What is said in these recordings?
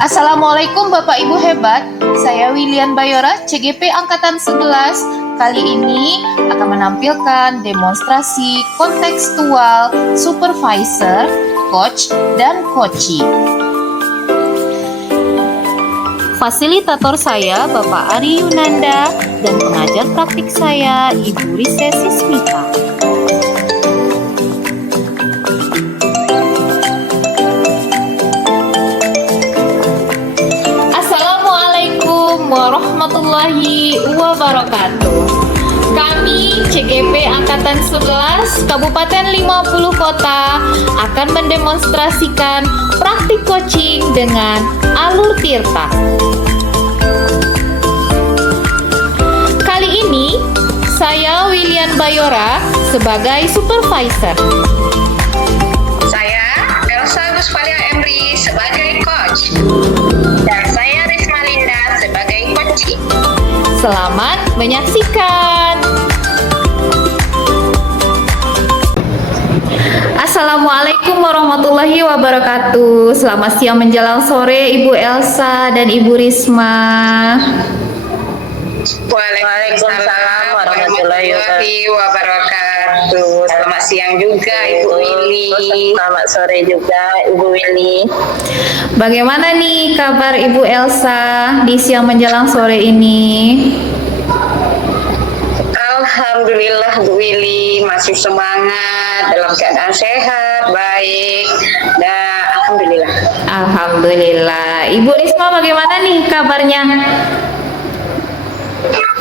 Assalamualaikum Bapak Ibu hebat, saya William Bayora, CGP Angkatan 11. Kali ini akan menampilkan demonstrasi kontekstual supervisor, coach, dan coachee. Fasilitator saya Bapak Ari Yunanda dan pengajar praktik saya Ibu Rise Sismita. Assalamualaikum warahmatullahi wabarakatuh. Kami CGP Angkatan 11 Kabupaten 50 Kota akan mendemonstrasikan praktik coaching dengan alur Tirta. Kali ini saya William Bayora sebagai supervisor. Saya Elsa Guspalia Emri sebagai coach. Dan saya Risma Linda sebagai coachee. Selamat menyaksikan. Assalamualaikum warahmatullahi wabarakatuh. Selamat siang menjelang sore Ibu Elsa dan Ibu Risma. Waalaikumsalam warahmatullahi wabarakatuh. Selamat siang juga Ibu Willy. Selamat sore juga Ibu Willy. Bagaimana nih kabar Ibu Elsa di siang menjelang sore ini? Alhamdulillah Bu Willy masih semangat, dalam keadaan sehat, baik, dan alhamdulillah. Alhamdulillah. Ibu Risma bagaimana nih kabarnya?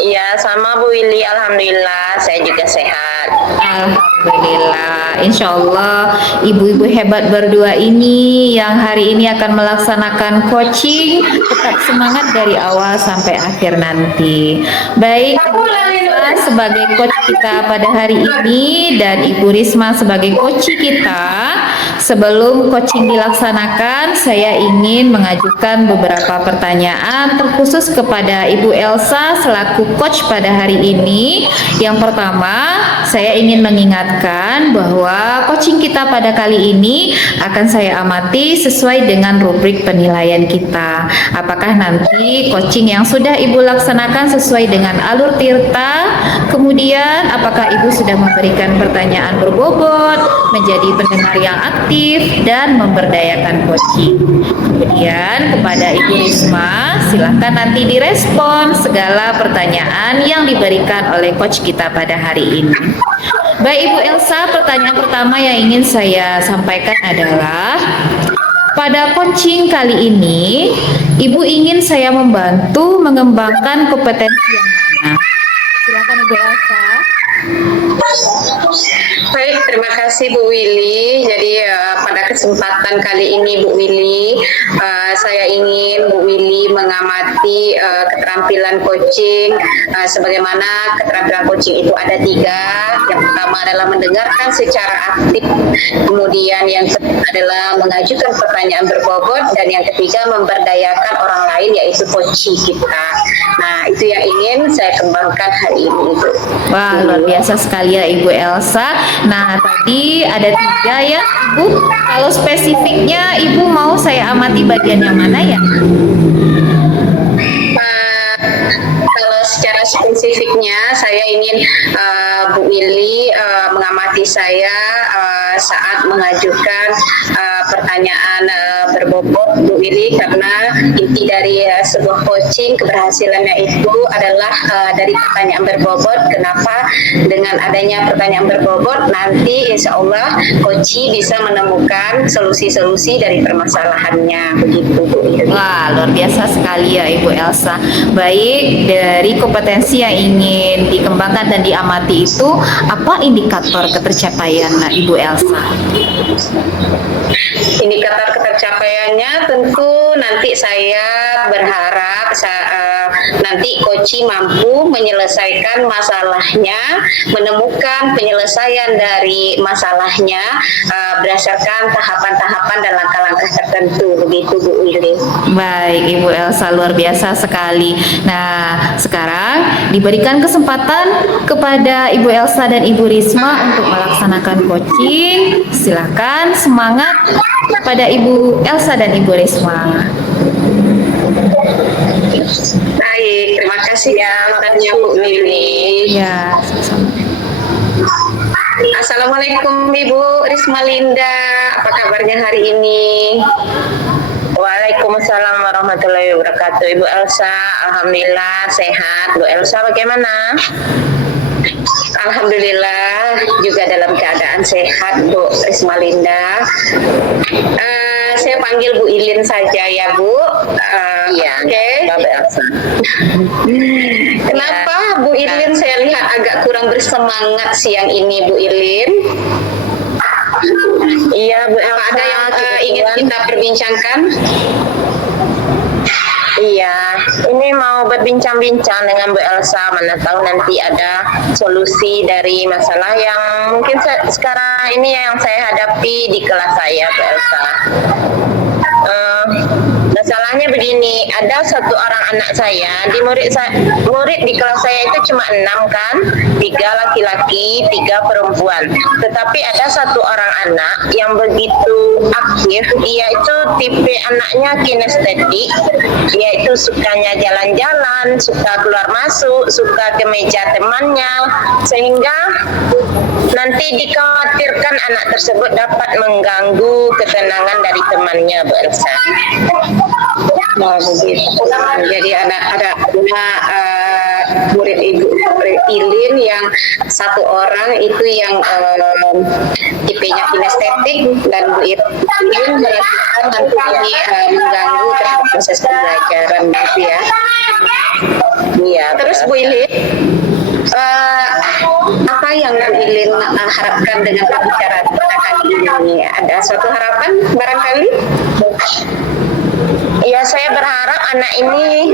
Iya, sama Bu Willy, alhamdulillah saya juga sehat. Alhamdulillah, insya Allah ibu-ibu hebat berdua ini yang hari ini akan melaksanakan coaching tetap semangat dari awal sampai akhir nanti. Baik, Ibu Elsa sebagai coach kita pada hari ini dan Ibu Risma sebagai coach kita, sebelum coaching dilaksanakan saya ingin mengajukan beberapa pertanyaan terkhusus kepada Ibu Elsa selaku coach pada hari ini. Yang pertama, saya ingin mengingatkan bahwa coaching kita pada kali ini akan saya amati sesuai dengan rubrik penilaian kita. Apakah nanti coaching yang sudah Ibu laksanakan sesuai dengan alur Tirta? Kemudian apakah Ibu sudah memberikan pertanyaan berbobot, menjadi pendengar yang aktif dan memberdayakan coaching? Kemudian kepada Ibu Risma, silahkan nanti direspon segala pertanyaan yang diberikan oleh coach kita pada hari ini. Baik Ibu Elsa, pertanyaan pertama yang ingin saya sampaikan adalah pada coaching kali ini, Ibu ingin saya membantu mengembangkan kompetensi yang mana? Silakan Ibu Elsa. Baik, terima kasih Bu Willy. Jadi pada kesempatan kali ini Bu Willy, saya ingin Bu Willy mengamati keterampilan coaching. Sebagaimana keterampilan coaching itu ada 3. Yang pertama adalah mendengarkan secara aktif, kemudian yang kedua adalah mengajukan pertanyaan berbobot, dan yang ketiga memberdayakan orang lain yaitu coaching kita. Nah, itu yang ingin saya kembangkan hari ini Bu. Wah, luar biasa sekali ya Ibu Elsa. Nah, tadi ada 3 ya Ibu. Kalau spesifiknya Ibu mau saya amati bagian yang mana ya? Kalau secara spesifiknya saya ingin Bu Willy mengamati saya saat mengajukan pertanyaan berbobot Bu Willy, karena inti dari sebuah coaching keberhasilannya itu adalah dari pertanyaan berbobot. Kenapa? Dengan adanya pertanyaan berbobot nanti insya Allah coaching bisa menemukan solusi-solusi dari permasalahannya, begitu Bu Willy. Wah, luar biasa sekali ya Ibu Elsa. Baik, dari kompetensi yang ingin dikembangkan dan diamati itu, apa indikator ketercapaian Ibu Elsa? Indikator ketercapaiannya tentu nanti saya berharap nanti coaching mampu menyelesaikan masalahnya, menemukan penyelesaian dari masalahnya berdasarkan tahapan-tahapan dan langkah-langkah tertentu, begitu Bu Willy. Baik Ibu Elsa, luar biasa sekali. Nah, sekarang diberikan kesempatan kepada Ibu Elsa dan Ibu Risma untuk melaksanakan coaching. Silakan semangat kepada Ibu Elsa dan Ibu Risma. Baik, terima kasih ya pertanyaannya Bu Lili. Ya, sama-sama. Assalamualaikum Ibu Risma Linda, apa kabarnya hari ini? Waalaikumsalam warahmatullahi wabarakatuh. Ibu Elsa, alhamdulillah sehat. Bu Elsa bagaimana? Alhamdulillah juga dalam keadaan sehat Bu Risma Linda. Saya panggil Bu Ilin saja ya Bu. Iya. Oke. Bu Elsa. Kenapa Bu Ilin saya lihat agak kurang bersemangat siang ini Bu Ilin? Iya Bu Elsa. Ada yang ingin kebetulan- kita perbincangkan? Iya, ini mau berbincang-bincang dengan Bu Elsa, mana tahu nanti ada solusi dari masalah yang mungkin sekarang ini yang saya hadapi di kelas saya, Bu Elsa. Masalahnya begini, ada satu orang anak saya, murid di kelas saya itu cuma 6 kan, 3 laki-laki, 3 perempuan. Tetapi ada satu orang anak yang begitu aktif, dia itu tipe anaknya kinestetik, dia itu sukanya jalan-jalan, suka keluar masuk, suka ke meja temannya, sehingga nanti dikhawatirkan anak tersebut dapat mengganggu ketenangan dari temannya, Bu Elsa. Nah, begitu. Jadi ada murid Ibu Ilin yang satu orang itu yang tipenya kinestetik dan Bu Ilin merasakan nanti ini mengganggu terhadap proses pembelajaran gitu ya. Iya. Terus Bu Ilin, apa yang Bu Ilin harapkan dengan pembicaraan kita kali ini? Ada suatu harapan barangkali? Ya, saya berharap anak ini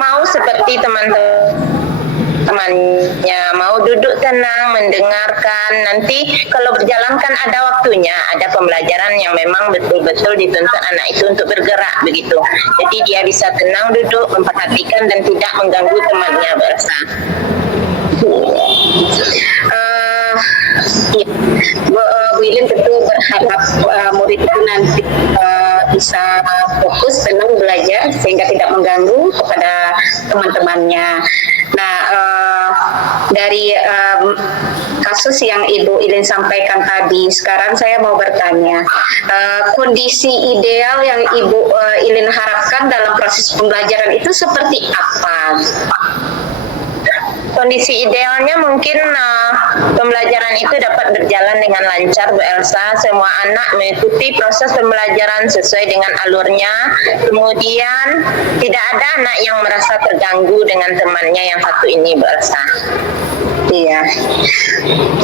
mau seperti teman-temannya, mau duduk tenang, mendengarkan. Nanti kalau berjalan kan ada waktunya, ada pembelajaran yang memang betul-betul dituntut anak itu untuk bergerak begitu. Jadi dia bisa tenang duduk, memperhatikan dan tidak mengganggu temannya, berasa. Bu Ilin tentu berharap murid itu nanti bisa fokus, tenang belajar sehingga tidak mengganggu kepada teman-temannya. Nah, dari kasus yang Ibu Ilin sampaikan tadi, sekarang saya mau bertanya, kondisi ideal yang Ibu Ilin harapkan dalam proses pembelajaran itu seperti apa? Kondisi idealnya mungkin pembelajaran itu dapat berjalan dengan lancar, Bu Elsa. Semua anak mengikuti proses pembelajaran sesuai dengan alurnya. Kemudian tidak ada anak yang merasa terganggu dengan temannya yang satu ini, Bu Elsa. Iya.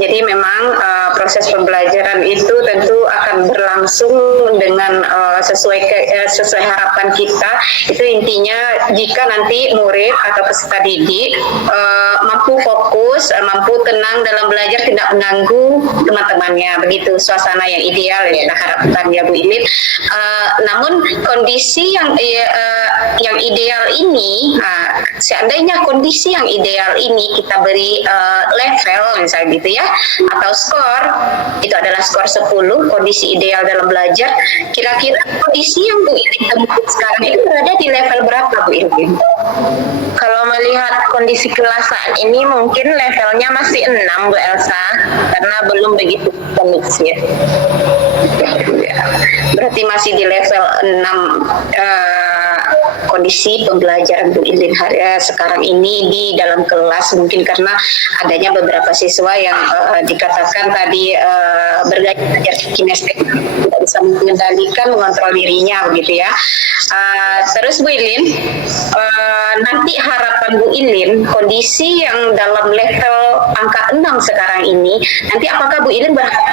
Jadi memang proses pembelajaran itu tentu akan berlangsung dengan sesuai harapan kita. Itu intinya jika nanti murid atau peserta didik mampu fokus, mampu tenang dalam belajar, tidak mengganggu teman-temannya. Begitu suasana yang ideal yang kita harapkan ya Bu Ilin. Namun kondisi yang ideal ini, seandainya kondisi yang ideal ini kita beri level misalnya gitu ya, atau skor, itu adalah skor 10, kondisi ideal dalam belajar. Kira-kira kondisi yang Bu Ilin temukan sekarang itu berada di level berapa Bu Ilin? Kalau melihat kondisi kelas saat ini mungkin levelnya masih 6, Bu Elsa, karena belum begitu kondusif. Berarti masih di level 6 kondisi pembelajaran Bu Ilin sekarang ini di dalam kelas, mungkin karena adanya beberapa siswa yang dikatakan tadi belajar kinestetik, tidak bisa mengendalikan, mengontrol dirinya begitu ya. Terus Bu Ilin, nanti harapan Bu Ilin kondisi yang dalam level angka 6 sekarang ini, nanti apakah Bu Ilin berharap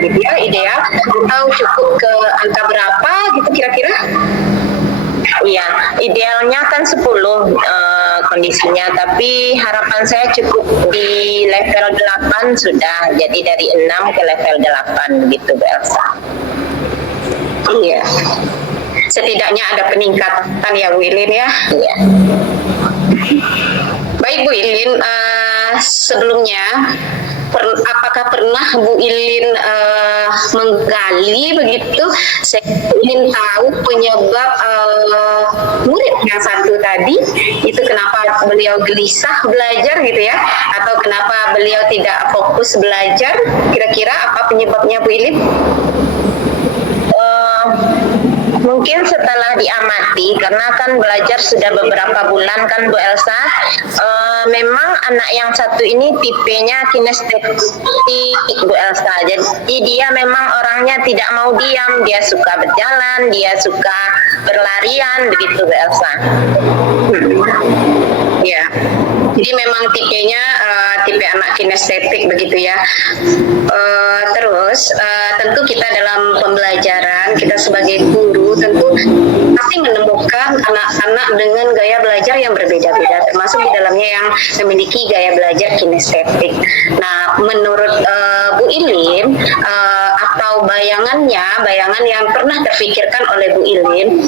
gitu ya ideal, atau cukup ke angka berapa gitu kira-kira? Iya, idealnya kan 10 kondisinya, tapi harapan saya cukup di level 8 sudah, jadi dari 6 ke level 8 begitu, Bu Elsa. Iya, setidaknya ada peningkatan ya Bu Ilin ya. Iya. Baik Bu Ilin, sebelumnya apakah apakah pernah Bu Ilin menggali begitu? Saya ingin tahu penyebab murid yang satu tadi itu kenapa beliau gelisah belajar gitu ya, atau kenapa beliau tidak fokus belajar? Kira-kira apa penyebabnya Bu Ilin? Mungkin setelah diamati, karena kan belajar sudah beberapa bulan kan Bu Elsa, memang anak yang satu ini tipenya kinestetik Bu Elsa. Jadi dia memang orangnya tidak mau diam, dia suka berjalan, dia suka berlarian begitu Bu Elsa. Ya, jadi memang tipenya tipe anak kinestetik begitu ya. Terus tentu kita dalam pembelajaran, kita sebagai guru tentu pasti menemukan anak-anak dengan gaya belajar yang berbeda-beda, termasuk di dalamnya yang memiliki gaya belajar kinestetik. Nah, menurut Bu Ilin, atau bayangan yang pernah terfikirkan oleh Bu Ilin,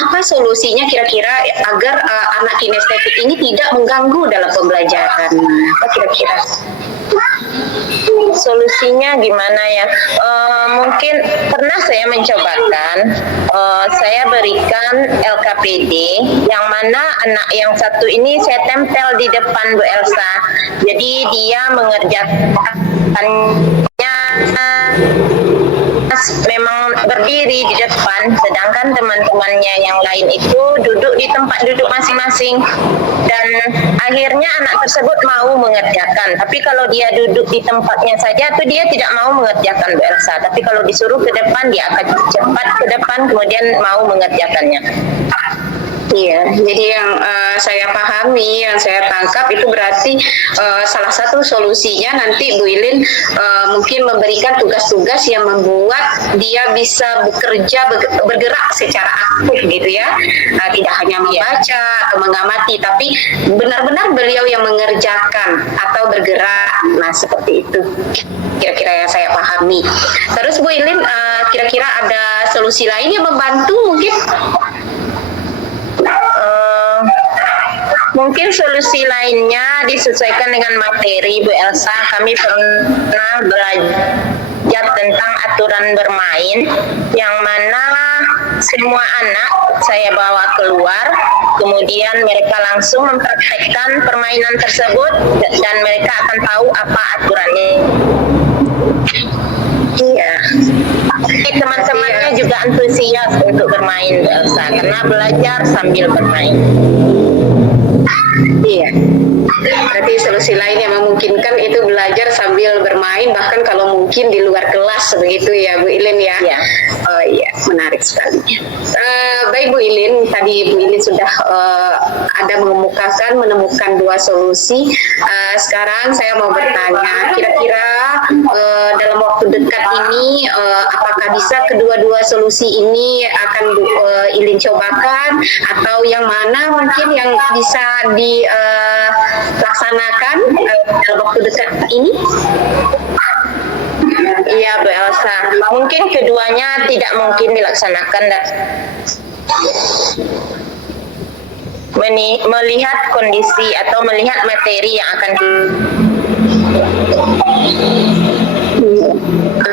apa solusinya kira-kira agar anak kinestetik ini tidak mengganggu dalam pembelajaran? Apa kira-kira? Solusinya gimana ya? Mungkin pernah saya mencobakan, saya berikan LKPD, yang mana anak yang satu ini saya tempel di depan Bu Elsa. Jadi dia mengerjakannya memang berdiri di depan, sedangkan teman-temannya yang lain itu duduk di tempat duduk masing-masing, dan akhirnya anak tersebut mau mengerjakan. Tapi kalau dia duduk di tempatnya saja, tuh dia tidak mau mengerjakan Bu Elsa. Tapi kalau disuruh ke depan, dia akan cepat ke depan, kemudian mau mengerjakannya. Iya, jadi yang saya pahami, yang saya tangkap itu berarti salah satu solusinya nanti Bu Ilin mungkin memberikan tugas-tugas yang membuat dia bisa bekerja, bergerak secara aktif gitu ya, tidak hanya membaca atau mengamati, tapi benar-benar beliau yang mengerjakan atau bergerak. Nah, seperti itu kira-kira yang saya pahami. Terus Bu Ilin, kira-kira ada solusi lain yang membantu mungkin? Mungkin solusi lainnya disesuaikan dengan materi Bu Elsa. Kami pernah belajar tentang aturan bermain, yang mana semua anak saya bawa keluar, kemudian mereka langsung mempraktekkan permainan tersebut, dan mereka akan tahu apa aturannya. Iya. Teman-temannya juga antusias untuk bermain Bu Elsa, karena belajar sambil bermain. Iya, berarti solusi lain yang memungkinkan itu belajar sambil bermain, bahkan kalau mungkin di luar kelas begitu ya Bu Ilin ya. Iya. Oh iya, menarik sekali. Baik Bu Ilin, tadi Bu Ilin sudah ada menemukan dua solusi. Sekarang saya mau bertanya, kira-kira dalam waktu dekat ini apakah bisa kedua-dua solusi ini akan Bu Ilin cobakan, atau yang mana mungkin yang bisa dilaksanakan dalam waktu dekat ini? Iya Bu Elsa, mungkin keduanya tidak mungkin dilaksanakan. Melihat kondisi atau melihat materi yang akan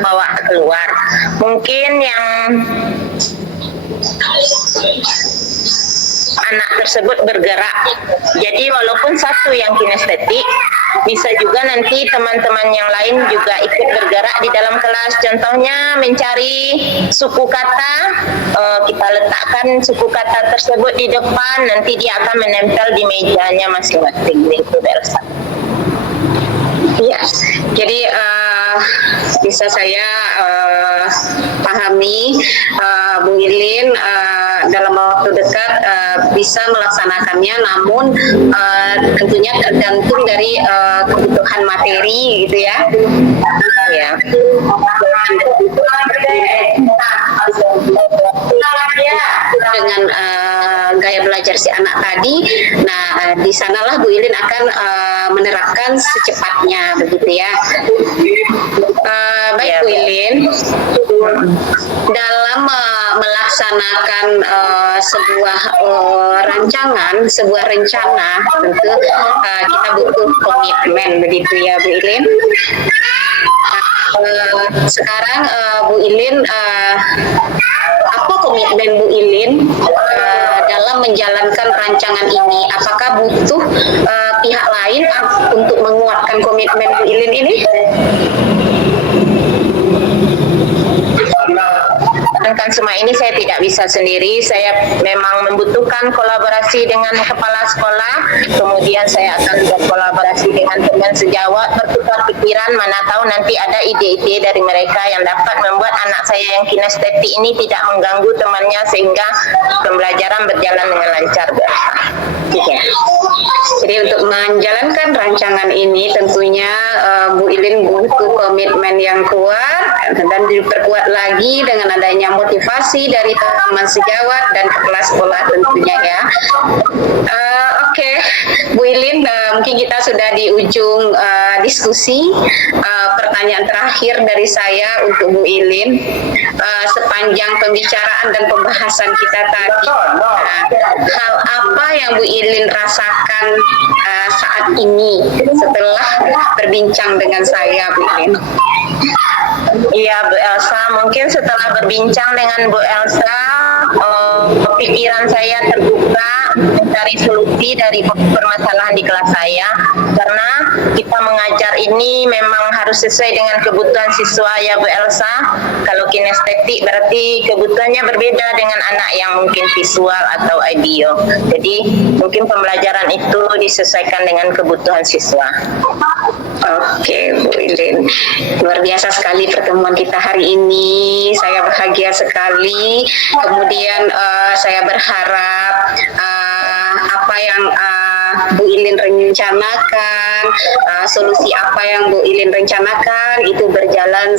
bawa keluar, mungkin yang anak tersebut bergerak. Jadi walaupun satu yang kinestetik, bisa juga nanti teman-teman yang lain juga ikut bergerak di dalam kelas. Contohnya mencari suku kata, kita letakkan suku kata tersebut di depan, nanti dia akan menempel di mejanya masing-masing. Itu Elsa. Iya, jadi bisa saya pahami Bu Ilin dalam waktu dekat bisa melaksanakannya, namun tentunya tergantung dari kebutuhan materi gitu ya. Ya. Dengan gaya belajar si anak tadi, nah di sanalah Bu Ilin akan menerapkan secepatnya begitu ya. Baik Bu Ilin, dalam melaksanakan sebuah rancangan, sebuah rencana, tentu kita butuh komitmen begitu ya Bu Ilin. sekarang Bu Ilin, apa komitmen Bu Ilin dalam menjalankan rancangan ini? Apakah butuh pihak lain untuk menguatkan komitmen Bu Ilin ini? Sedangkan semua ini saya tidak bisa sendiri, saya memang membutuhkan kolaborasi dengan kepala sekolah, kemudian saya akan berkolaborasi dengan teman sejawat, bertukar pikiran, mana tahu nanti ada ide-ide dari mereka yang dapat membuat anak saya yang kinestetik ini tidak mengganggu temannya sehingga pembelajaran berjalan dengan lancar. Jadi untuk menjalankan rancangan ini tentunya Bu Ilin butuh komitmen yang kuat dan diperkuat lagi dengan adanya motivasi dari teman sejawat dan kepala sekolah tentunya ya. Oke, Bu Ilin, mungkin kita sudah di ujung diskusi. Pertanyaan terakhir dari saya untuk Bu Ilin, sepanjang pembicaraan dan pembahasan kita tadi, hal apa yang Bu Ilin rasakan saat ini setelah berbincang dengan saya, Bu Ilin? Iya, Bu Elsa, mungkin setelah berbincang dengan Bu Elsa, pikiran saya terbuka mencari solusi dari permasalahan di kelas saya, karena kita mengajar ini memang harus sesuai dengan kebutuhan siswa ya Bu Elsa. Kalau kinestetik berarti kebutuhannya berbeda dengan anak yang mungkin visual atau audio. Jadi mungkin pembelajaran itu disesuaikan dengan kebutuhan siswa. Oke, Bu Ilin, luar biasa sekali pertemuan kita hari ini. Saya bahagia sekali. Kemudian saya berharap apa yang Bu Ilin rencanakan, solusi apa yang Bu Ilin rencanakan itu berjalan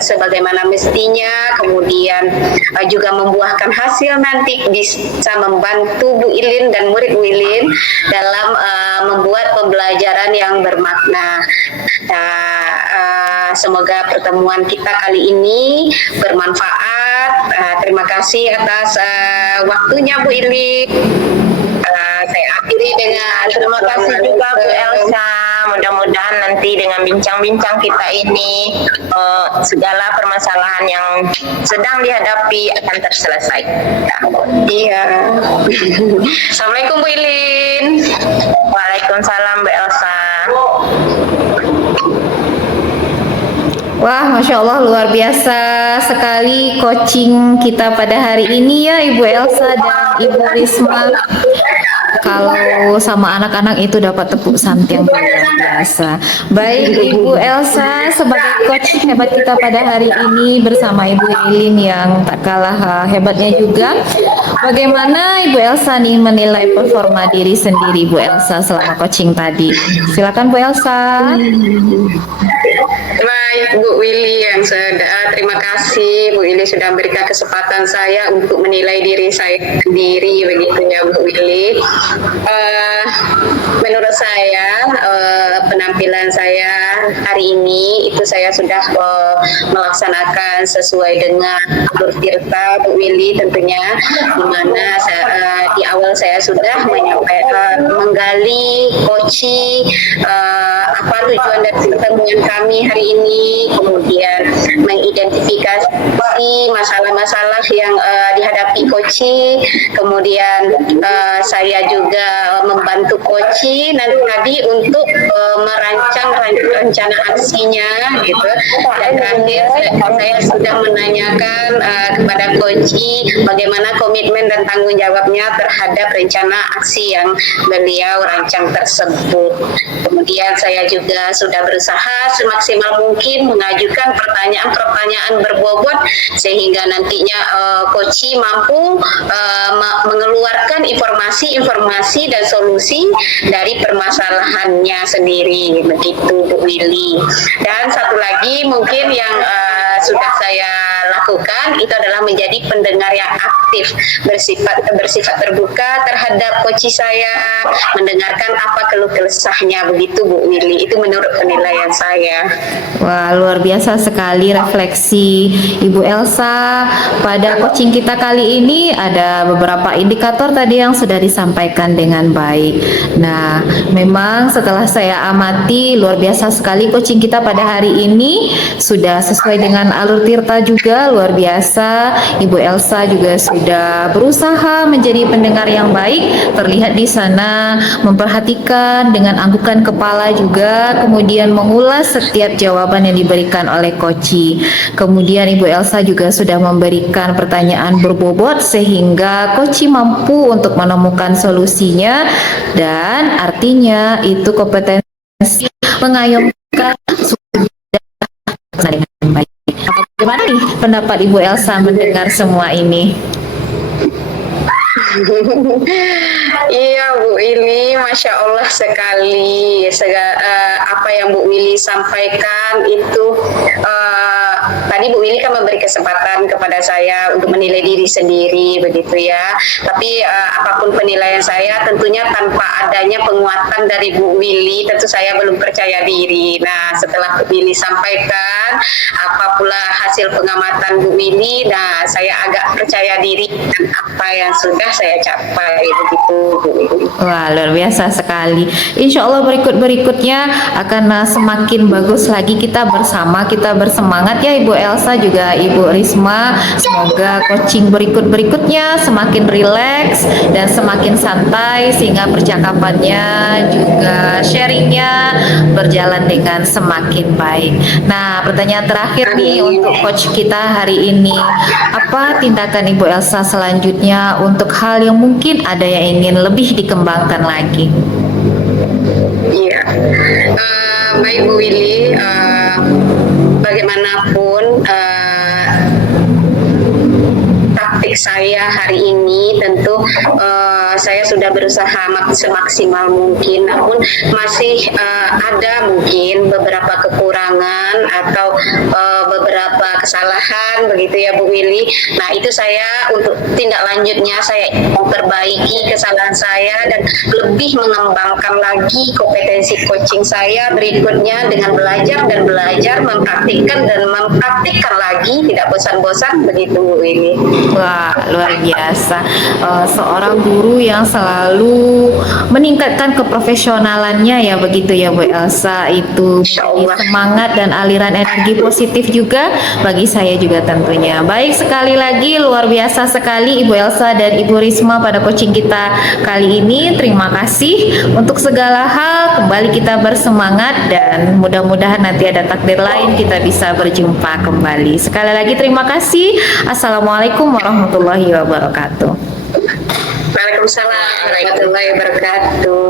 sebagaimana mestinya, kemudian juga membuahkan hasil nanti bisa membantu Bu Ilin dan murid Bu Ilin dalam membuat pembelajaran yang bermakna. Semoga pertemuan kita kali ini bermanfaat. Terima kasih atas waktunya Bu Ilin. Saya akhiri dengan Terima kasih juga Bu Elsa. Mudah-mudahan nanti dengan bincang-bincang kita ini segala permasalahan yang sedang dihadapi akan terselesaikan. Iya. Assalamualaikum Bu Ilin. Waalaikumsalam Bu Elsa. Wah, Masya Allah, luar biasa sekali coaching kita pada hari ini ya Ibu Elsa dan Ibu Risma. Kalau sama anak-anak itu dapat tepuk santi yang luar biasa. Baik Ibu Elsa sebagai coach hebat kita pada hari ini bersama Ibu Ilin yang tak kalah hebatnya juga. Bagaimana Ibu Elsa nih menilai performa diri sendiri Bu Elsa selama coaching tadi? Silakan Bu Elsa. Baik Bu Willy, yang terima kasih Bu Willy sudah memberikan kesempatan saya untuk menilai diri saya sendiri begitu ya Bu Willy. Menurut saya penampilan saya hari ini itu saya sudah melaksanakan sesuai dengan alur tirta Bu Willy tentunya, di mana di awal saya sudah menyampaikan menggali coaching apa tujuan dari pertemuan kami hari ini, kemudian mengidentifikasi masalah-masalah yang dihadapi coaching, kemudian saya juga membantu coaching nanti tadi untuk merancang rencana aksinya gitu, dan terakhir saya sudah menanyakan kepada coaching bagaimana komitmen dan tanggung jawabnya terhadap rencana aksi yang beliau rancang tersebut. Kemudian saya juga sudah berusaha semaksimal mungkin mengajukan pertanyaan-pertanyaan berbobot sehingga nantinya coaching mampu mengeluarkan informasi-informasi dan solusi dari permasalahannya sendiri, begitu Bu Willy. Dan satu lagi mungkin yang sudah saya lakukan itu adalah menjadi pendengar yang aktif, bersifat terbuka terhadap coach saya, mendengarkan apa keluh kesahnya, begitu Bu Willy. Itu menurut penilaian saya. Wah, luar biasa sekali refleksi Ibu Elsa pada coaching kita kali ini. Ada beberapa indikator tadi yang sudah disampaikan dengan baik. Nah, memang setelah saya amati, luar biasa sekali coaching kita pada hari ini. Sudah sesuai dengan alur Tirta juga, luar biasa. Ibu Elsa juga sudah berusaha menjadi pendengar yang baik. Terlihat di sana memperhatikan dengan anggukan kepala juga, kemudian mengulas setiap jawaban yang diberikan oleh Koci. Kemudian Ibu Elsa juga sudah memberikan pertanyaan berbobot sehingga Koci mampu untuk menemukan solusinya, dan artinya itu kompetensi mengayomi dengan baik. Bagaimana nih pendapat Ibu Elsa mendengar semua ini? Iya Bu Willy, Masya Allah sekali. Apa yang Bu Willy sampaikan itu tadi Bu Willy kan memberi kesempatan kepada saya untuk menilai diri sendiri, begitu ya. Tapi apapun penilaian saya, tentunya tanpa adanya penguatan dari Bu Willy, tentu saya belum percaya diri. Nah, setelah Bu Willy sampaikan apa pula hasil pengamatan Bu Willy, nah saya agak percaya diri dengan apa yang sudah saya capai, begitu Bu Willy. Wah, luar biasa sekali. Insya Allah berikutnya akan semakin bagus lagi kita bersama, kita bersemangat ya Ibu Elsa juga Ibu Risma. Semoga coaching berikutnya semakin rileks dan semakin santai sehingga percakapannya juga sharingnya berjalan dengan semakin baik. Nah, pertanyaan terakhir nih untuk coach kita hari ini, apa tindakan Ibu Elsa selanjutnya untuk hal yang mungkin ada yang ingin lebih dikembangkan lagi? Iya, baik Bu Willy, bagaimanapun taktik saya hari ini tentu saya sudah berusaha semaksimal mungkin, namun masih ada mungkin beberapa kekurangan atau beberapa kesalahan, begitu ya Bu Willy. Nah, itu saya untuk tindak lanjutnya saya memperbaiki kesalahan saya dan lebih mengembangkan lagi kompetensi coaching saya berikutnya dengan belajar dan belajar, mempraktikkan dan mempraktikkan lagi, tidak bosan-bosan, begitu Bu Willy. Wah, luar biasa. Seorang guru yang selalu meningkatkan keprofesionalannya ya, begitu ya Bu Elsa. Itu semangat dan aliran energi positif juga bagi saya juga tentunya. Baik, sekali lagi luar biasa sekali Ibu Elsa dan Ibu Risma pada coaching kita kali ini. Terima kasih untuk segala hal. Kembali kita bersemangat dan mudah-mudahan nanti ada takdir lain kita bisa berjumpa kembali. Sekali lagi terima kasih. Assalamualaikum warahmatullahi wabarakatuh. Waalaikumsalam warahmatullahi wabarakatuh.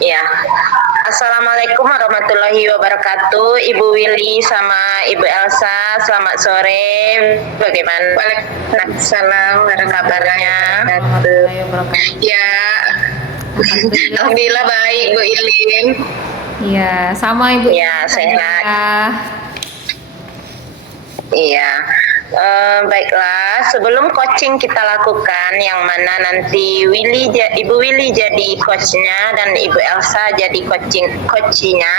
Ya, Assalamualaikum warahmatullahi wabarakatuh. Ibu Willy sama Ibu Elsa, selamat sore. Bagaimana? Waalaikumsalam warahmatullahi wabarakatuh. Ya, alhamdulillah baik Bu Ilin. Ya, sama Ibu. Ya, sehat. Iya. Baiklah, sebelum coaching kita lakukan yang mana nanti Ibu Willy jadi coachnya dan Ibu Elsa jadi coachnya,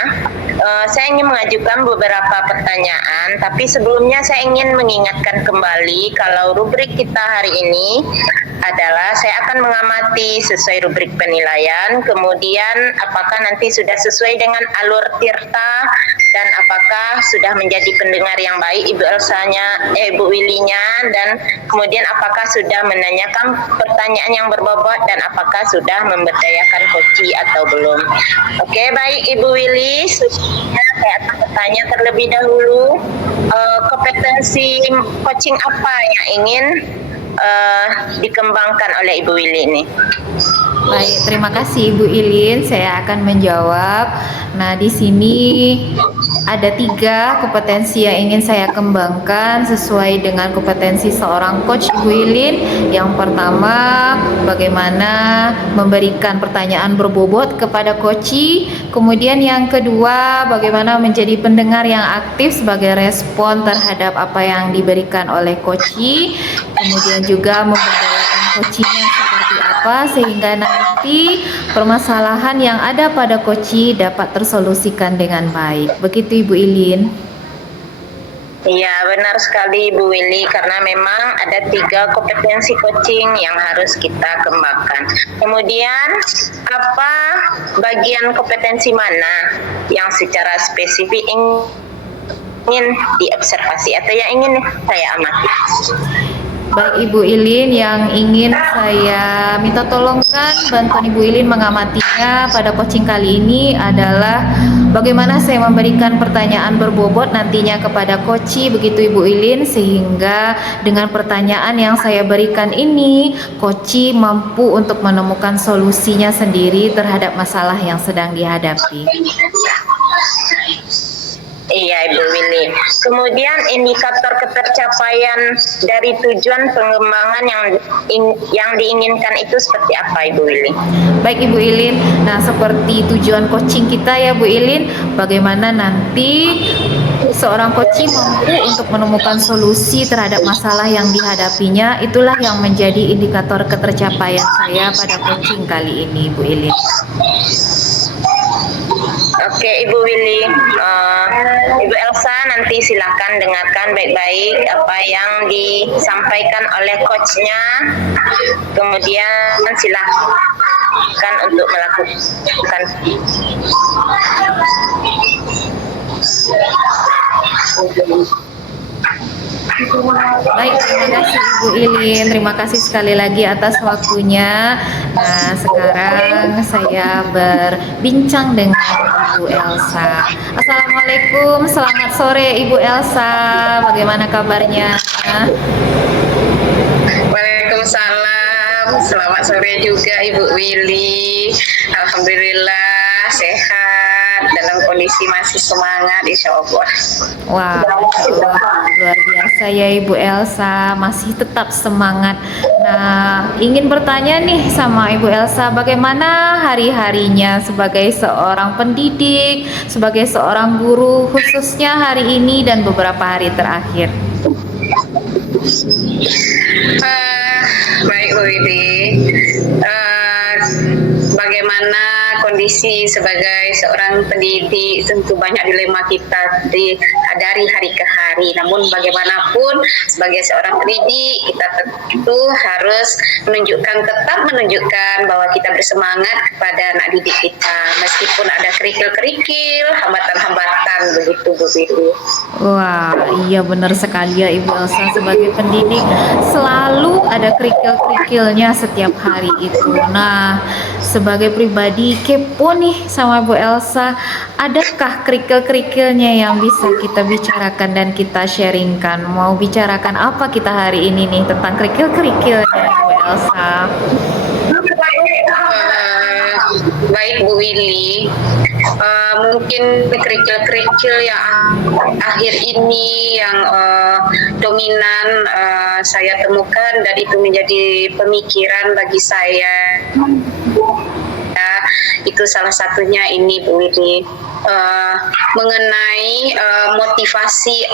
saya ingin mengajukan beberapa pertanyaan. Tapi sebelumnya saya ingin mengingatkan kembali kalau rubrik kita hari ini adalah saya akan mengamati sesuai rubrik penilaian, kemudian apakah nanti sudah sesuai dengan alur Tirta dan apakah sudah menjadi pendengar yang baik Ibu Elsanya, Ibu Willy-nya, dan kemudian apakah sudah menanyakan pertanyaan yang berbobot dan apakah sudah memberdayakan coachi atau belum. Oke, baik Ibu Willy, selanjutnya saya akan bertanya terlebih dahulu, kompetensi coaching apa yang ingin dikembangkan oleh Ibu Willy ini? Baik, terima kasih Ibu Ilin. Saya akan menjawab. Nah, di sini ada 3 kompetensi yang ingin saya kembangkan sesuai dengan kompetensi seorang coach Ibu Ilin. Yang pertama, bagaimana memberikan pertanyaan berbobot kepada coachi. Kemudian yang kedua, bagaimana menjadi pendengar yang aktif sebagai respon terhadap apa yang diberikan oleh coachi. Kemudian juga memberdayakan coachinya seperti apa sehingga nanti permasalahan yang ada pada coachi dapat tersolusikan dengan baik. Begitu Ibu Ilin. Iya, benar sekali Bu Willy, karena memang ada 3 kompetensi coaching yang harus kita kembangkan. Kemudian, apa bagian kompetensi mana yang secara spesifik ingin diobservasi atau yang ingin saya amati? Baik Ibu Ilin, yang ingin saya minta tolongkan bantuan Ibu Ilin mengamatinya pada coaching kali ini adalah bagaimana saya memberikan pertanyaan berbobot nantinya kepada coachi, begitu Ibu Ilin, sehingga dengan pertanyaan yang saya berikan ini coachi mampu untuk menemukan solusinya sendiri terhadap masalah yang sedang dihadapi. Iya Ibu Willy. Kemudian indikator ketercapaian dari tujuan pengembangan yang diinginkan itu seperti apa Ibu Willy? Baik Ibu Ilin, nah seperti tujuan coaching kita ya Bu Ilin, bagaimana nanti seorang coaching mampu untuk menemukan solusi terhadap masalah yang dihadapinya, itulah yang menjadi indikator ketercapaian saya pada coaching kali ini Bu Ilin. Oke Ibu Willy, Ibu Elsa nanti silakan dengarkan baik-baik apa yang disampaikan oleh coachnya, kemudian silakan untuk melakukan. Baik, terima kasih Ibu Ilin. Terima kasih sekali lagi atas waktunya. Nah, sekarang saya berbincang dengan Ibu Elsa. Assalamualaikum, selamat sore Ibu Elsa. Bagaimana kabarnya? Waalaikumsalam. Selamat sore juga Ibu Willy. Alhamdulillah sehat, dalam kondisi masih semangat insya Allah. Wah, luar biasa ya Ibu Elsa, masih tetap semangat. Nah, ingin bertanya nih sama Ibu Elsa, bagaimana hari-harinya sebagai seorang pendidik, sebagai seorang guru, khususnya hari ini dan beberapa hari terakhir? Baik Bu Widi, bagaimana kondisi sebagai seorang pendidik, tentu banyak dilema kita dari hari ke hari. Namun bagaimanapun sebagai seorang pendidik kita tentu harus tetap menunjukkan bahwa kita bersemangat kepada anak didik kita, meskipun ada kerikil-kerikil, hambatan-hambatan, begitu Bu Widi. Wah, iya benar sekali ya Ibu Elsa, sebagai pendidik selalu ada kerikil-kerikilnya setiap hari itu. Nah, sebagai pribadi kepo nih sama Bu Elsa, adakah kerikil-kerikilnya yang bisa kita bicarakan dan kita sharingkan? Mau bicarakan apa kita hari ini nih tentang kerikil-kerikilnya Bu Elsa? Baik Bu Willy, mungkin kerikil-kerikil yang akhir ini yang dominan saya temukan dan itu menjadi pemikiran bagi saya. Itu salah satunya ini Bu Willy, mengenai motivasi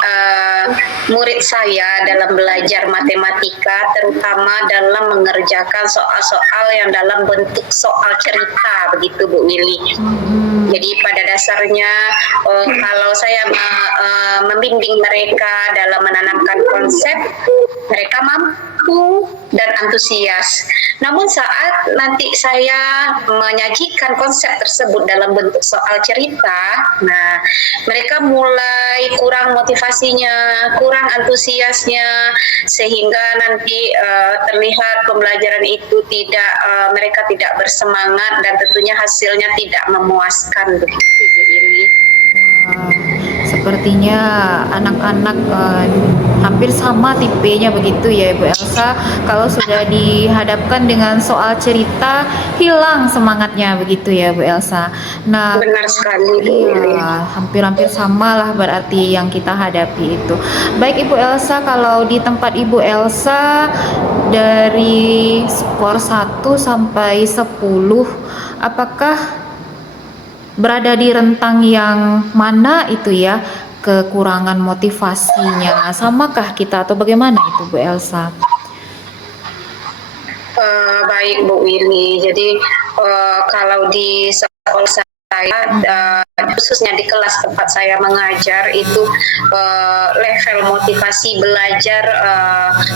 murid saya dalam belajar matematika, terutama dalam mengerjakan soal-soal yang dalam bentuk soal cerita, begitu Bu Willy. Jadi pada dasarnya kalau saya membimbing mereka dalam menanamkan konsep, mereka mampu dan antusias. Namun saat nanti saya menyajikan konsep tersebut dalam bentuk soal cerita, nah mereka mulai kurang motivasinya, kurang antusiasnya, sehingga nanti terlihat pembelajaran itu mereka tidak bersemangat dan tentunya hasilnya tidak memuaskan, begitu ini. Wah, sepertinya anak-anak hampir sama tipenya begitu ya Ibu Elsa. Kalau sudah dihadapkan dengan soal cerita, hilang semangatnya begitu ya Bu Elsa. Nah, Benar sekali, Bu Willy. iya, hampir-hampir sama lah berarti yang kita hadapi itu. Baik Ibu Elsa, kalau di tempat Ibu Elsa dari skor 1 sampai 10, apakah berada di rentang yang mana itu ya? Kekurangan motivasinya samakah kita atau bagaimana itu Bu Elsa? Baik Bu Willy, jadi kalau di sekolah saya, khususnya di kelas tempat saya mengajar itu level motivasi belajar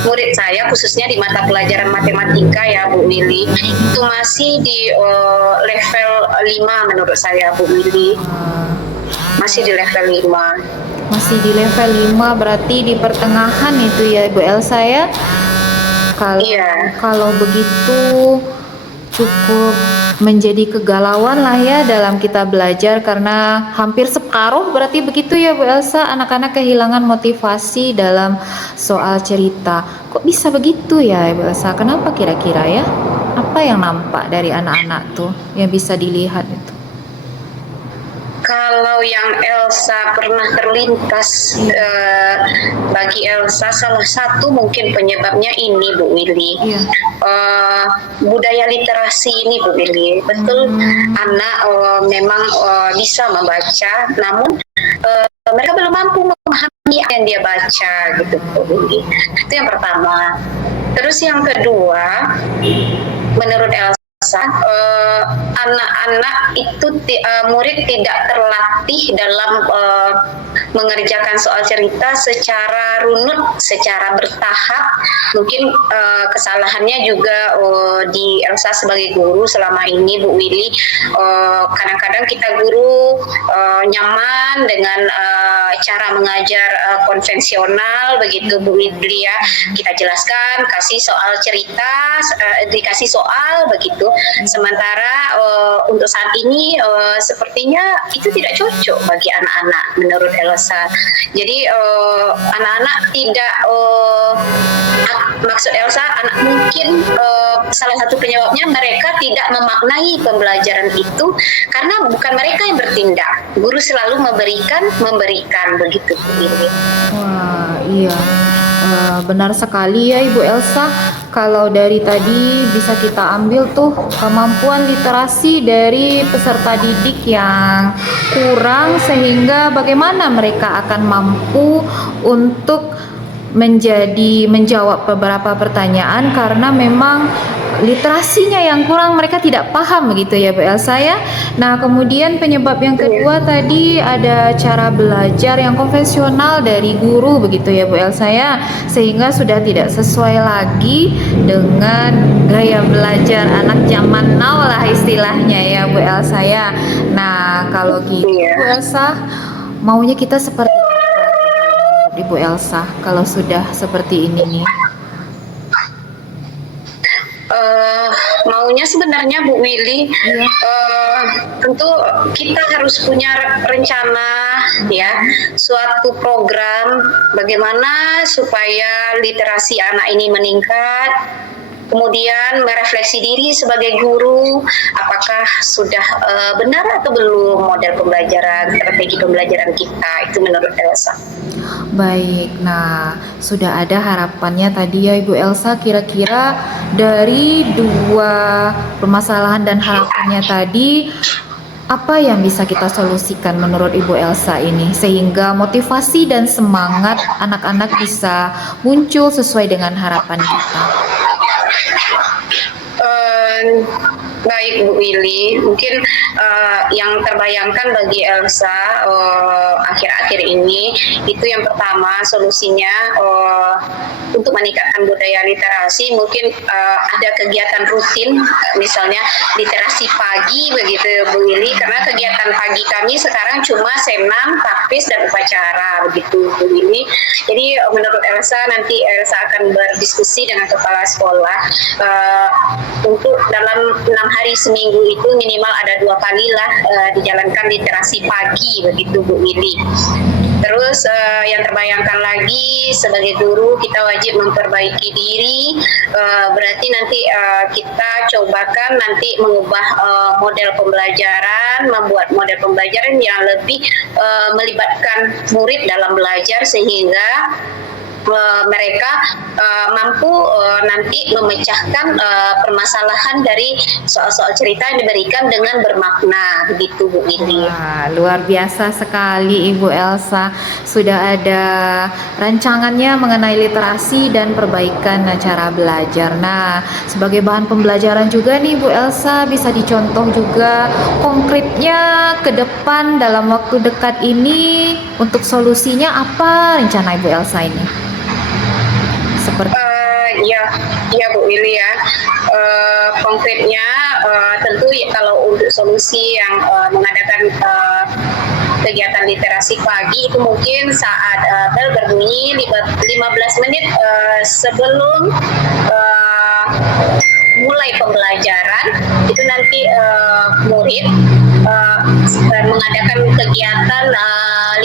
murid saya khususnya di mata pelajaran matematika ya Bu Willy, itu masih di level 5 menurut saya Bu Willy, masih di level 5. Masih di level 5 berarti di pertengahan itu ya Ibu Elsa ya. Iya. Kalau begitu cukup menjadi kegalauan lah ya dalam kita belajar, karena hampir separuh berarti begitu ya Bu Elsa, anak-anak kehilangan motivasi dalam soal cerita. Kok bisa begitu ya Bu Elsa? Kenapa kira-kira ya? Apa yang nampak dari anak-anak tuh yang bisa dilihat itu? Kalau yang Elsa pernah terlintas, bagi Elsa salah satu mungkin penyebabnya ini Bu Willy, Iya. budaya literasi ini Bu Willy. Betul, anak memang bisa membaca, namun mereka belum mampu memahami apa yang dia baca gitu Bu Willy. Itu yang pertama. Terus yang kedua, menurut Elsa, anak-anak itu murid tidak terlatih dalam mengerjakan soal cerita secara runut, secara bertahap. Mungkin kesalahannya juga di Elsa sebagai guru selama ini Bu Willy. Kadang-kadang kita guru nyaman dengan cara mengajar konvensional begitu Bu Willy ya. Kita jelaskan, kasih soal cerita, dikasih soal begitu. Sementara untuk saat ini sepertinya itu tidak cocok bagi anak-anak menurut Elsa. Jadi anak-anak tidak maksud Elsa, anak mungkin salah satu penyebabnya mereka tidak memaknai pembelajaran itu karena bukan mereka yang bertindak. Guru selalu memberikan begitu. Wah, iya. Benar sekali ya Ibu Elsa. Kalau dari tadi bisa kita ambil tuh kemampuan literasi dari peserta didik yang kurang, sehingga bagaimana mereka akan mampu untuk menjawab beberapa pertanyaan karena memang literasinya yang kurang, mereka tidak paham begitu ya Bu Elsa ya. Nah, kemudian penyebab yang kedua tadi ada cara belajar yang konvensional dari guru begitu ya Bu Elsa ya, sehingga sudah tidak sesuai lagi dengan gaya belajar anak zaman now lah istilahnya ya Bu Elsa ya. Nah, kalau gitu Bu Elsa, maunya kita seperti apa Ibu Elsa kalau sudah seperti ini nih? Maunya sebenarnya Bu Willy, tentu kita harus punya rencana ya, suatu program bagaimana supaya literasi anak ini meningkat. Kemudian merefleksi diri sebagai guru, apakah sudah benar atau belum model pembelajaran, strategi pembelajaran kita, itu menurut Elsa. Baik, nah sudah ada harapannya tadi ya Ibu Elsa, kira-kira dari dua permasalahan dan harapannya tadi, apa yang bisa kita solusikan menurut Ibu Elsa ini sehingga motivasi dan semangat anak-anak bisa muncul sesuai dengan harapan kita? Baik Bu Willy, mungkin yang terbayangkan bagi Elsa akhir-akhir ini itu yang pertama solusinya untuk meningkatkan budaya literasi, mungkin ada kegiatan rutin misalnya literasi pagi begitu Bu Willy, karena kegiatan pagi kami sekarang cuma senam, taktis dan upacara begitu Bu Willy. Jadi menurut Elsa nanti Elsa akan berdiskusi dengan kepala sekolah untuk dalam 6 hari seminggu itu minimal ada 2 kali lah dijalankan literasi pagi begitu Bu Willy. Terus yang terbayangkan lagi sebagai guru kita wajib memperbaiki diri. Berarti nanti kita cobakan nanti mengubah model pembelajaran, membuat model pembelajaran yang lebih melibatkan murid dalam belajar sehingga mereka mampu nanti memecahkan permasalahan dari soal-soal cerita yang diberikan dengan bermakna, begitu Bu Windy. Wah, luar biasa sekali Ibu Elsa. Sudah ada rancangannya mengenai literasi dan perbaikan cara belajar. Nah, sebagai bahan pembelajaran juga nih Bu Elsa, bisa dicontoh juga konkretnya ke depan dalam waktu dekat ini untuk solusinya apa rencana Ibu Elsa ini? Seperti Ya Bu Willy ya. Konkretnya tentu kalau untuk solusi yang mengadakan kegiatan literasi pagi itu mungkin saat bel berbunyi 15 menit sebelum mulai pembelajaran itu nanti murid mengadakan kegiatan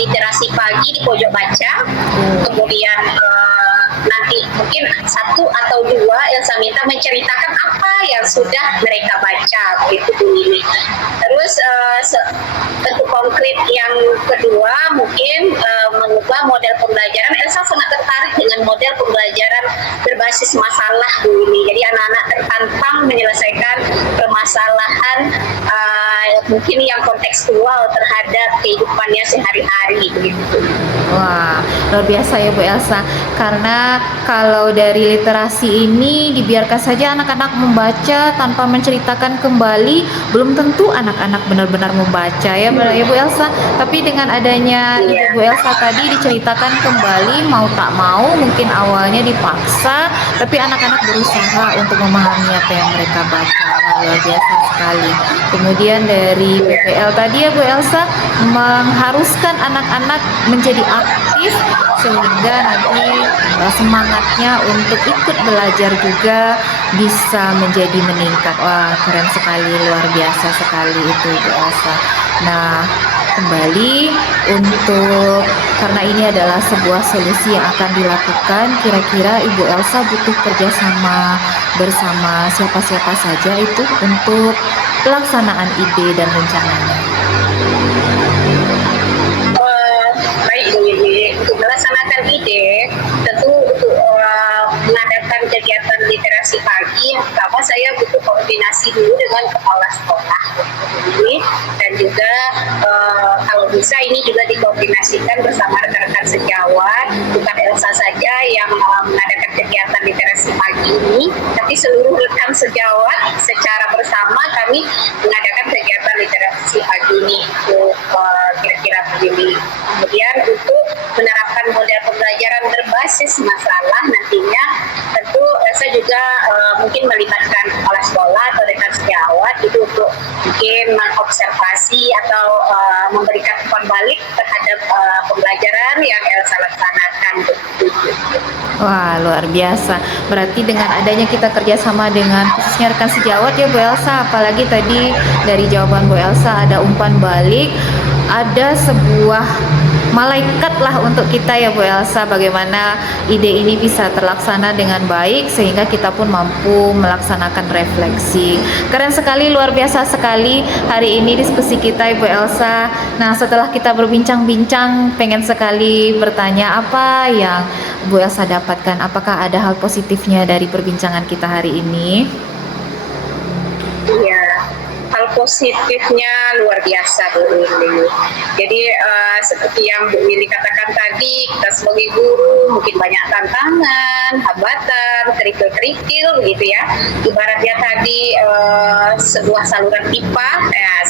literasi pagi di pojok baca, kemudian nanti mungkin 1 atau 2 yang saya minta menceritakan apa yang sudah mereka baca begitu Bu Lili. Terus bentuk konkret yang kedua mungkin mengubah model pembelajaran. Elsa sangat tertarik dengan model pembelajaran berbasis masalah Bu Lili. Jadi anak-anak tertantang menyelesaikan permasalahan mungkin yang kontekstual terhadap kehidupannya sehari-hari begitu. Wah, luar biasa ya Bu Elsa. Karena kalau dari literasi ini dibiarkan saja anak-anak membaca tanpa menceritakan kembali, belum tentu anak-anak benar-benar membaca ya Bu Elsa. Tapi dengan adanya Bu Elsa tadi diceritakan kembali, mau tak mau mungkin awalnya dipaksa, tapi anak-anak berusaha untuk memahami apa yang mereka baca. Wah, luar biasa sekali. Kemudian dari PPL tadi ya Bu Elsa, mengharuskan anak-anak menjadi aktif sehingga nanti semangatnya untuk ikut belajar juga bisa menjadi meningkat. Wah, keren sekali, luar biasa sekali itu Bu Elsa. Nah, kembali untuk karena ini adalah sebuah solusi yang akan dilakukan, kira-kira Ibu Elsa butuh kerjasama bersama siapa-siapa saja itu untuk pelaksanaan ide dan rencananya. Baik Bu Lili, untuk melaksanakan ide tentu untuk mengadakan kegiatan literasi pagi yang pertama saya butuh koordinasi dulu dengan kepala sekolah ini, dan juga kalau bisa ini juga dikoordinasikan bersama rekan-rekan sejawat, bukan Elsa saja yang mengadakan kegiatan literasi pagi ini, tapi seluruh rekan sejawat secara bersama kami mengadakan kegiatan literasi pagi ini untuk kira-kira begini. Kemudian untuk menerapkan model pembelajaran berbasis masalah nantinya tentu saya juga mungkin melibatkan kepala sekolah atau rekan sejawat itu untuk mungkin mengobservasi atau memberikan umpan balik terhadap pembelajaran yang Elsa laksanakan. Wah, luar biasa. Berarti dengan adanya kita kerjasama dengan khususnya rekan sejawat ya Bu Elsa, apalagi tadi dari jawaban Bu Elsa ada umpan balik, ada sebuah malaikat lah untuk kita ya Bu Elsa, bagaimana ide ini bisa terlaksana dengan baik sehingga kita pun mampu melaksanakan refleksi. Keren sekali, luar biasa sekali hari ini diskusi kita Ibu Elsa. Nah, setelah kita berbincang-bincang, pengen sekali bertanya apa yang Bu Elsa dapatkan, apakah ada hal positifnya dari perbincangan kita hari ini? Iya, hal positifnya luar biasa Bu Willy. Jadi seperti yang Bu Willy katakan tadi, kita sebagai guru mungkin banyak tantangan, hambatan, kerikil-kerikil gitu ya. Ibaratnya tadi sebuah saluran pipa,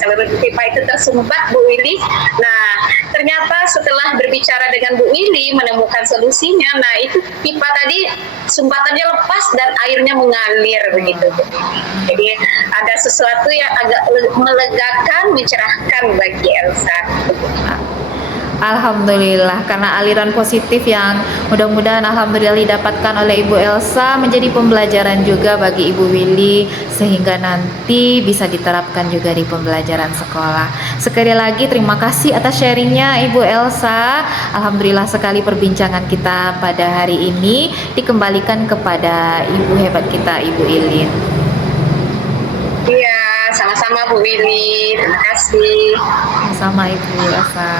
saluran pipa itu tersumbat Bu Willy. Nah, ternyata setelah berbicara dengan Bu Willy menemukan solusinya, nah itu pipa tadi sumbatannya lepas dan airnya mengalir begitu. Jadi ada sesuatu yang agak melegakan, mencerahkan bagi Elsa. Alhamdulillah, karena aliran positif yang mudah-mudahan alhamdulillah didapatkan oleh Ibu Elsa menjadi pembelajaran juga bagi Ibu Willy sehingga nanti bisa diterapkan juga di pembelajaran sekolah. Sekali lagi terima kasih atas sharingnya Ibu Elsa. Alhamdulillah sekali perbincangan kita pada hari ini, dikembalikan kepada ibu hebat kita Ibu Ilin. Iya, sama-sama Bu Willy. Terima kasih. Sama Ibu Elsa.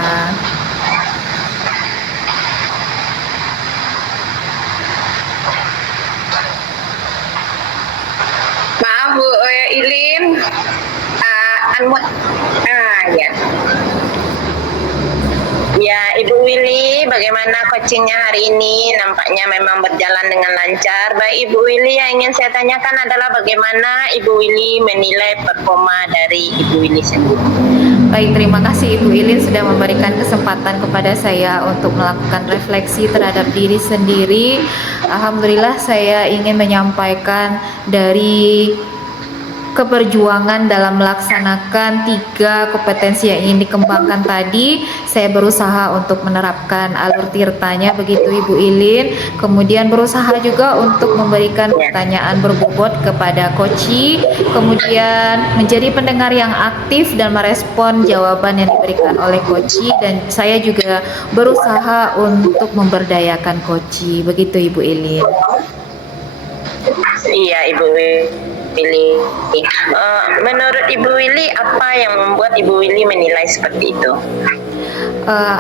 Maaf Bu Ilin. Unmute. Ya. Ya, Ibu Willy, bagaimana coachingnya hari ini? Nampaknya memang berjalan dengan lancar. Baik, Ibu Willy, yang ingin saya tanyakan adalah bagaimana Ibu Willy menilai performa dari Ibu Willy sendiri? Baik, terima kasih Ibu Ilin sudah memberikan kesempatan kepada saya untuk melakukan refleksi terhadap diri sendiri. Alhamdulillah saya ingin menyampaikan dari keberjuangan dalam melaksanakan 3 kompetensi yang ingin dikembangkan tadi. Saya berusaha untuk menerapkan alur tirtanya begitu Ibu Ilin, kemudian berusaha juga untuk memberikan pertanyaan berbobot kepada Koci, kemudian menjadi pendengar yang aktif dan merespon jawaban yang diberikan oleh Koci, dan saya juga berusaha untuk memberdayakan Koci begitu Ibu Ilin. Iya, Ibu Willy. Menurut Ibu Willy, apa yang membuat Ibu Willy menilai seperti itu?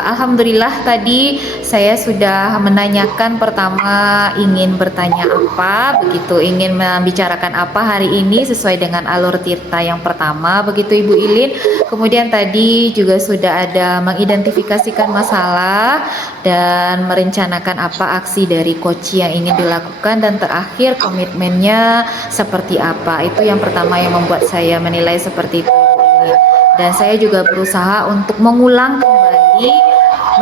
Alhamdulillah tadi saya sudah menanyakan pertama ingin bertanya apa, begitu ingin membicarakan apa hari ini sesuai dengan alur tirta yang pertama begitu Ibu Ilin. Kemudian tadi juga sudah ada mengidentifikasikan masalah dan merencanakan apa aksi dari Koci yang ingin dilakukan, dan terakhir komitmennya seperti apa. Itu yang pertama yang membuat saya menilai seperti itu Ibu Ilin. Dan saya juga berusaha untuk mengulang kembali,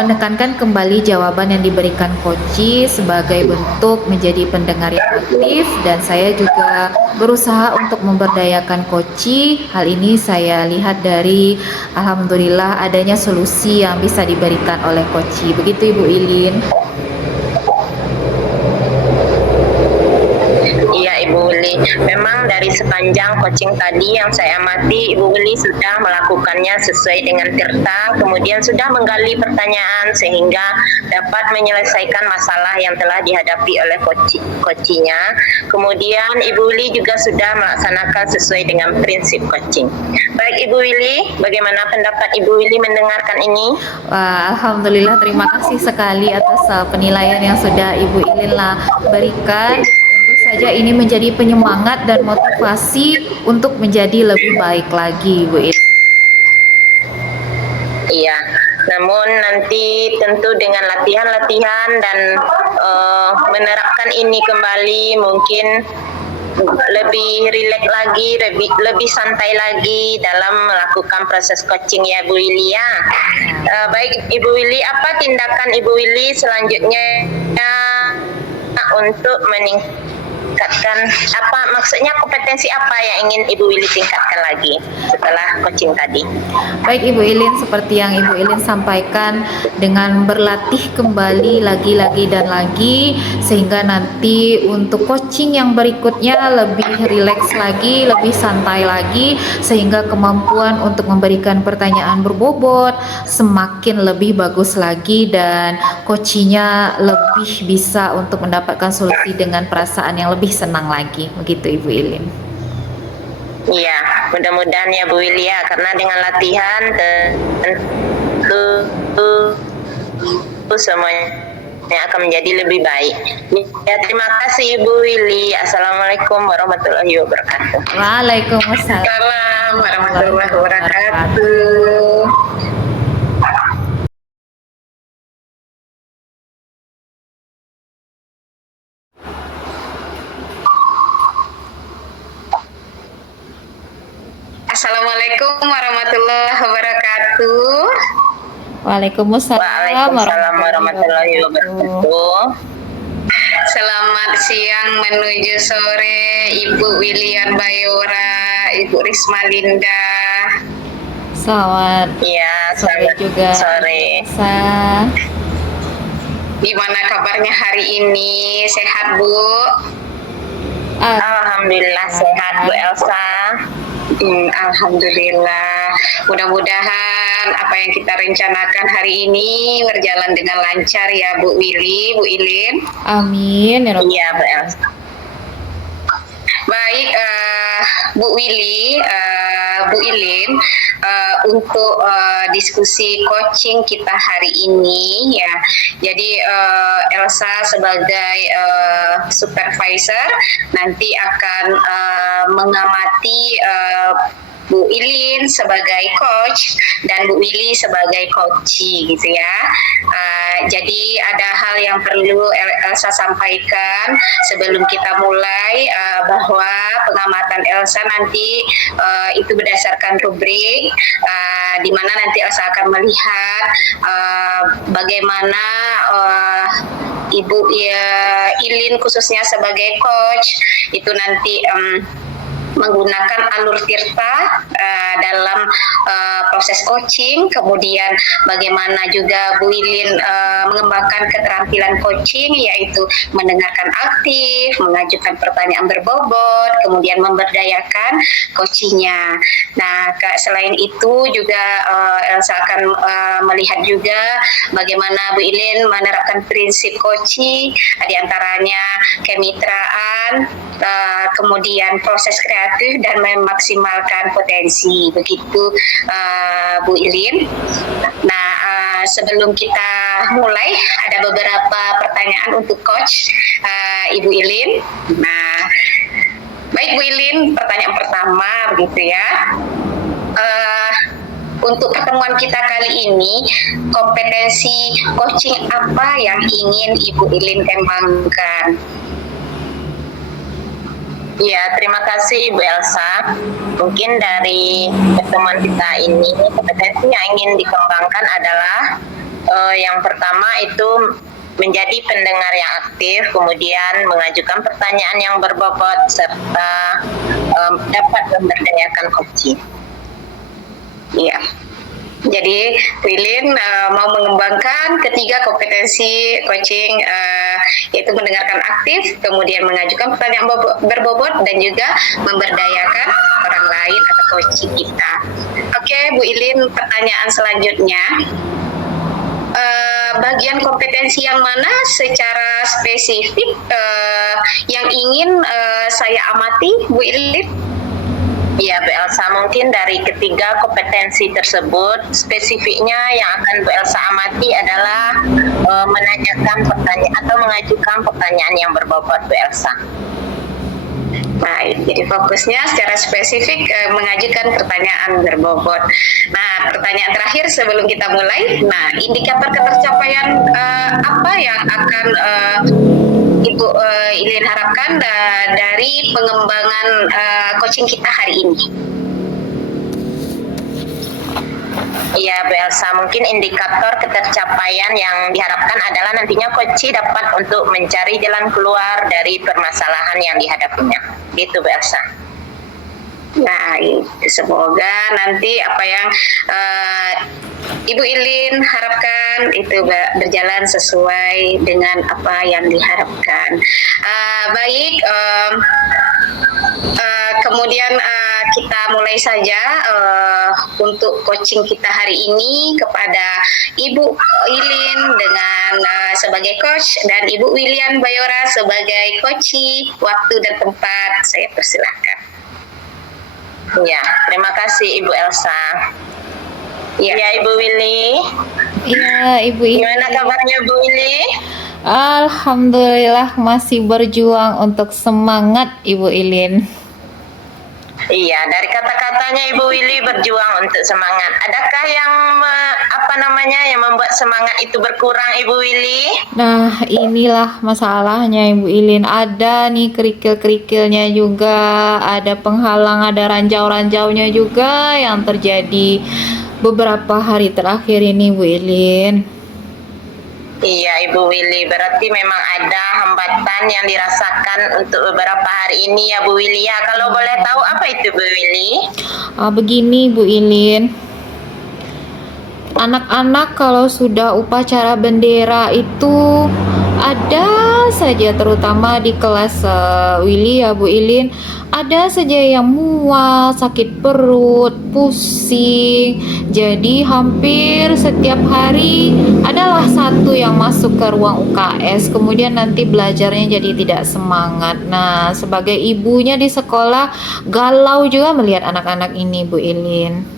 menekankan kembali jawaban yang diberikan Koci sebagai bentuk menjadi pendengar yang aktif, dan saya juga berusaha untuk memberdayakan Koci. Hal ini saya lihat dari alhamdulillah adanya solusi yang bisa diberikan oleh Koci. Begitu Ibu Ilin. Iya, Ibu Willy. Memang dari sepanjang coaching tadi yang saya amati, Ibu Willy sudah melakukannya sesuai dengan tirta, kemudian sudah menggali pertanyaan sehingga dapat menyelesaikan masalah yang telah dihadapi oleh coachingnya. Kemudian Ibu Willy juga sudah melaksanakan sesuai dengan prinsip coaching. Baik, Ibu Willy, bagaimana pendapat Ibu Willy mendengarkan ini? Wah, alhamdulillah terima kasih sekali atas penilaian yang sudah Ibu Ilin berikan. Saja ini menjadi penyemangat dan motivasi untuk menjadi lebih baik lagi, Bu Ilin. Iya, namun nanti tentu dengan latihan-latihan dan menerapkan ini kembali mungkin lebih rileks lagi, lebih santai lagi dalam melakukan proses coaching ya Bu Willy ya. Baik Ibu Willy, apa tindakan Ibu Willy selanjutnya untuk meningkatkan apa, maksudnya kompetensi apa yang ingin Ibu Willy tingkatkan lagi setelah coaching tadi? Baik Ibu Ilin, seperti yang Ibu Ilin sampaikan, dengan berlatih kembali lagi dan lagi sehingga nanti untuk coaching yang berikutnya lebih rileks lagi, lebih santai lagi, sehingga kemampuan untuk memberikan pertanyaan berbobot semakin lebih bagus lagi dan coachingnya lebih bisa untuk mendapatkan solusi dengan perasaan yang lebih senang lagi, begitu Ibu Ilin. Iya, mudah-mudahan ya Bu Willy ya, karena dengan latihan tentu semuanya akan menjadi lebih baik. Ya, terima kasih Ibu Willy. Assalamualaikum warahmatullahi wabarakatuh. Waalaikumsalam warahmatullahi wabarakatuh. Assalamualaikum warahmatullahi wabarakatuh. Waalaikumsalam warahmatullahi wabarakatuh. Selamat siang menuju sore Ibu Willian Bayora, Ibu Risma Linda. Selamat Iya, sore selamat juga. sore. Sa. Gimana kabarnya hari ini? Sehat, Bu? Ah, Alhamdulillah sehat Bu Elsa. Alhamdulillah. Mudah-mudahan apa yang kita rencanakan hari ini berjalan dengan lancar ya, Bu Willy, Bu Ilin. amin ya Rabbal Iya Bu Elsa. Baik, Bu Willy, Bu Ilin, untuk diskusi coaching kita hari ini ya. Jadi Elsa sebagai supervisor nanti akan mengamati Bu Ilin sebagai coach dan Bu Willy sebagai coachee gitu ya. Jadi ada hal yang perlu Elsa sampaikan sebelum kita mulai, bahwa pengamatan Elsa nanti itu berdasarkan rubrik, di mana nanti Elsa akan melihat bagaimana Ibu Ilin khususnya sebagai coach itu nanti menggunakan alur tirta dalam proses coaching, kemudian bagaimana juga Bu Ilin mengembangkan keterampilan coaching, yaitu mendengarkan aktif, mengajukan pertanyaan berbobot, kemudian memberdayakan coachingnya. Nah, selain itu juga Elsa akan melihat juga bagaimana Bu Ilin menerapkan prinsip coaching, diantaranya kemitraan, kemudian proses kreatif dan memaksimalkan potensi, begitu Bu Ilin. Nah, sebelum kita mulai ada beberapa pertanyaan untuk coach Ibu Ilin. Nah, baik Bu Ilin, pertanyaan pertama begitu ya. Untuk pertemuan kita kali ini, kompetensi coaching apa yang ingin Ibu Ilin kembangkan? Ya, terima kasih Ibu Elsa. Mungkin dari pertemuan kita ini, kompetensi yang ingin dikembangkan adalah yang pertama itu menjadi pendengar yang aktif, kemudian mengajukan pertanyaan yang berbobot, serta dapat memberdayakan coaching. Iya. Jadi Wilin mau mengembangkan ketiga kompetensi coaching, yaitu mendengarkan aktif, kemudian mengajukan pertanyaan berbobot, dan juga memberdayakan orang lain atau coaching kita. Oke, Bu Ilin, pertanyaan selanjutnya. Bagian kompetensi yang mana secara spesifik yang ingin saya amati, Bu Ilin? Ya, Bu Elsa, mungkin dari ketiga kompetensi tersebut, spesifiknya yang akan Bu Elsa amati adalah menanyakan pertanyaan atau mengajukan pertanyaan yang berbobot, Bu Elsa. Baik, jadi fokusnya secara spesifik mengajukan pertanyaan berbobot. Nah, pertanyaan terakhir sebelum kita mulai, nah indikator ketercapaian apa yang akan Ibu Ilin harapkan dari pengembangan coaching kita hari ini? Iya, Bu Elsa, mungkin indikator ketercapaian yang diharapkan adalah nantinya coachee dapat untuk mencari jalan keluar dari permasalahan yang dihadapinya. Gitu, Bu Elsa. Nah, semoga nanti apa yang Ibu Ilin harapkan itu berjalan sesuai dengan apa yang diharapkan. Baik, kemudian kita mulai saja untuk coaching kita hari ini kepada Ibu Ilin dengan sebagai coach dan Ibu Willian Bayora sebagai coachee. Waktu dan tempat saya persilahkan. Ya, terima kasih Ibu Elsa. Ya, Ya, Ibu Willy. Iya, Ibu Ilin. Gimana kabarnya Bu Willy? Alhamdulillah masih berjuang untuk semangat Ibu Ilin. Iya, dari kata-katanya Ibu Willy berjuang untuk semangat. Adakah yang yang membuat semangat itu berkurang, Ibu Willy? Nah, inilah masalahnya Ibu Ilin. Ada nih kerikil-kerikilnya juga, ada penghalang, ada ranjau-ranjaunya juga yang terjadi beberapa hari terakhir ini, Bu Ilin. Iya, Ibu Willy, berarti memang ada hambatan yang dirasakan untuk beberapa hari ini ya Bu Willy ya. Kalau boleh tahu apa itu Bu Willy? Begini Bu Ilin, Anak-anak kalau sudah upacara bendera itu ada saja, terutama di kelas Willy ya Bu Ilin, ada saja yang mual, sakit perut, pusing. Jadi hampir setiap hari adalah satu yang masuk ke ruang UKS, kemudian nanti belajarnya jadi tidak semangat. Nah, sebagai ibunya di sekolah galau juga melihat anak-anak ini Bu Ilin.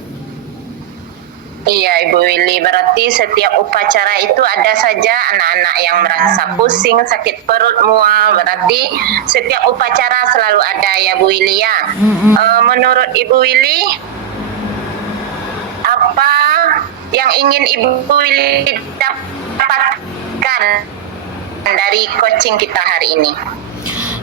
Iya Ibu Willy, berarti setiap upacara itu ada saja anak-anak yang merasa pusing, sakit perut, mual. Berarti setiap upacara selalu ada ya Bu Willy ya. Menurut Ibu Willy, apa yang ingin Ibu Willy dapatkan dari coaching kita hari ini?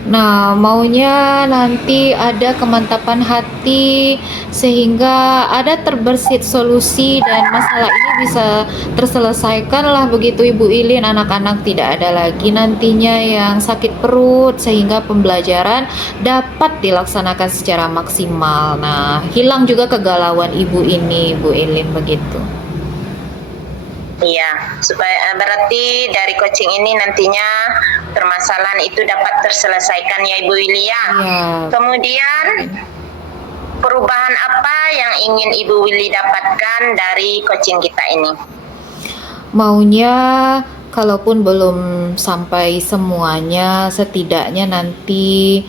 Nah, maunya nanti ada kemantapan hati sehingga ada terbersit solusi dan masalah ini bisa terselesaikan lah begitu Ibu Ilin. Anak-anak tidak ada lagi nantinya yang sakit perut sehingga pembelajaran dapat dilaksanakan secara maksimal. Nah, hilang juga kegalauan ibu ini Bu Ilin begitu. Iya, supaya berarti dari coaching ini nantinya permasalahan itu dapat terselesaikan ya Ibu Willy ya. Kemudian perubahan apa yang ingin Ibu Willy dapatkan dari coaching kita ini? Maunya kalaupun belum sampai semuanya, setidaknya nanti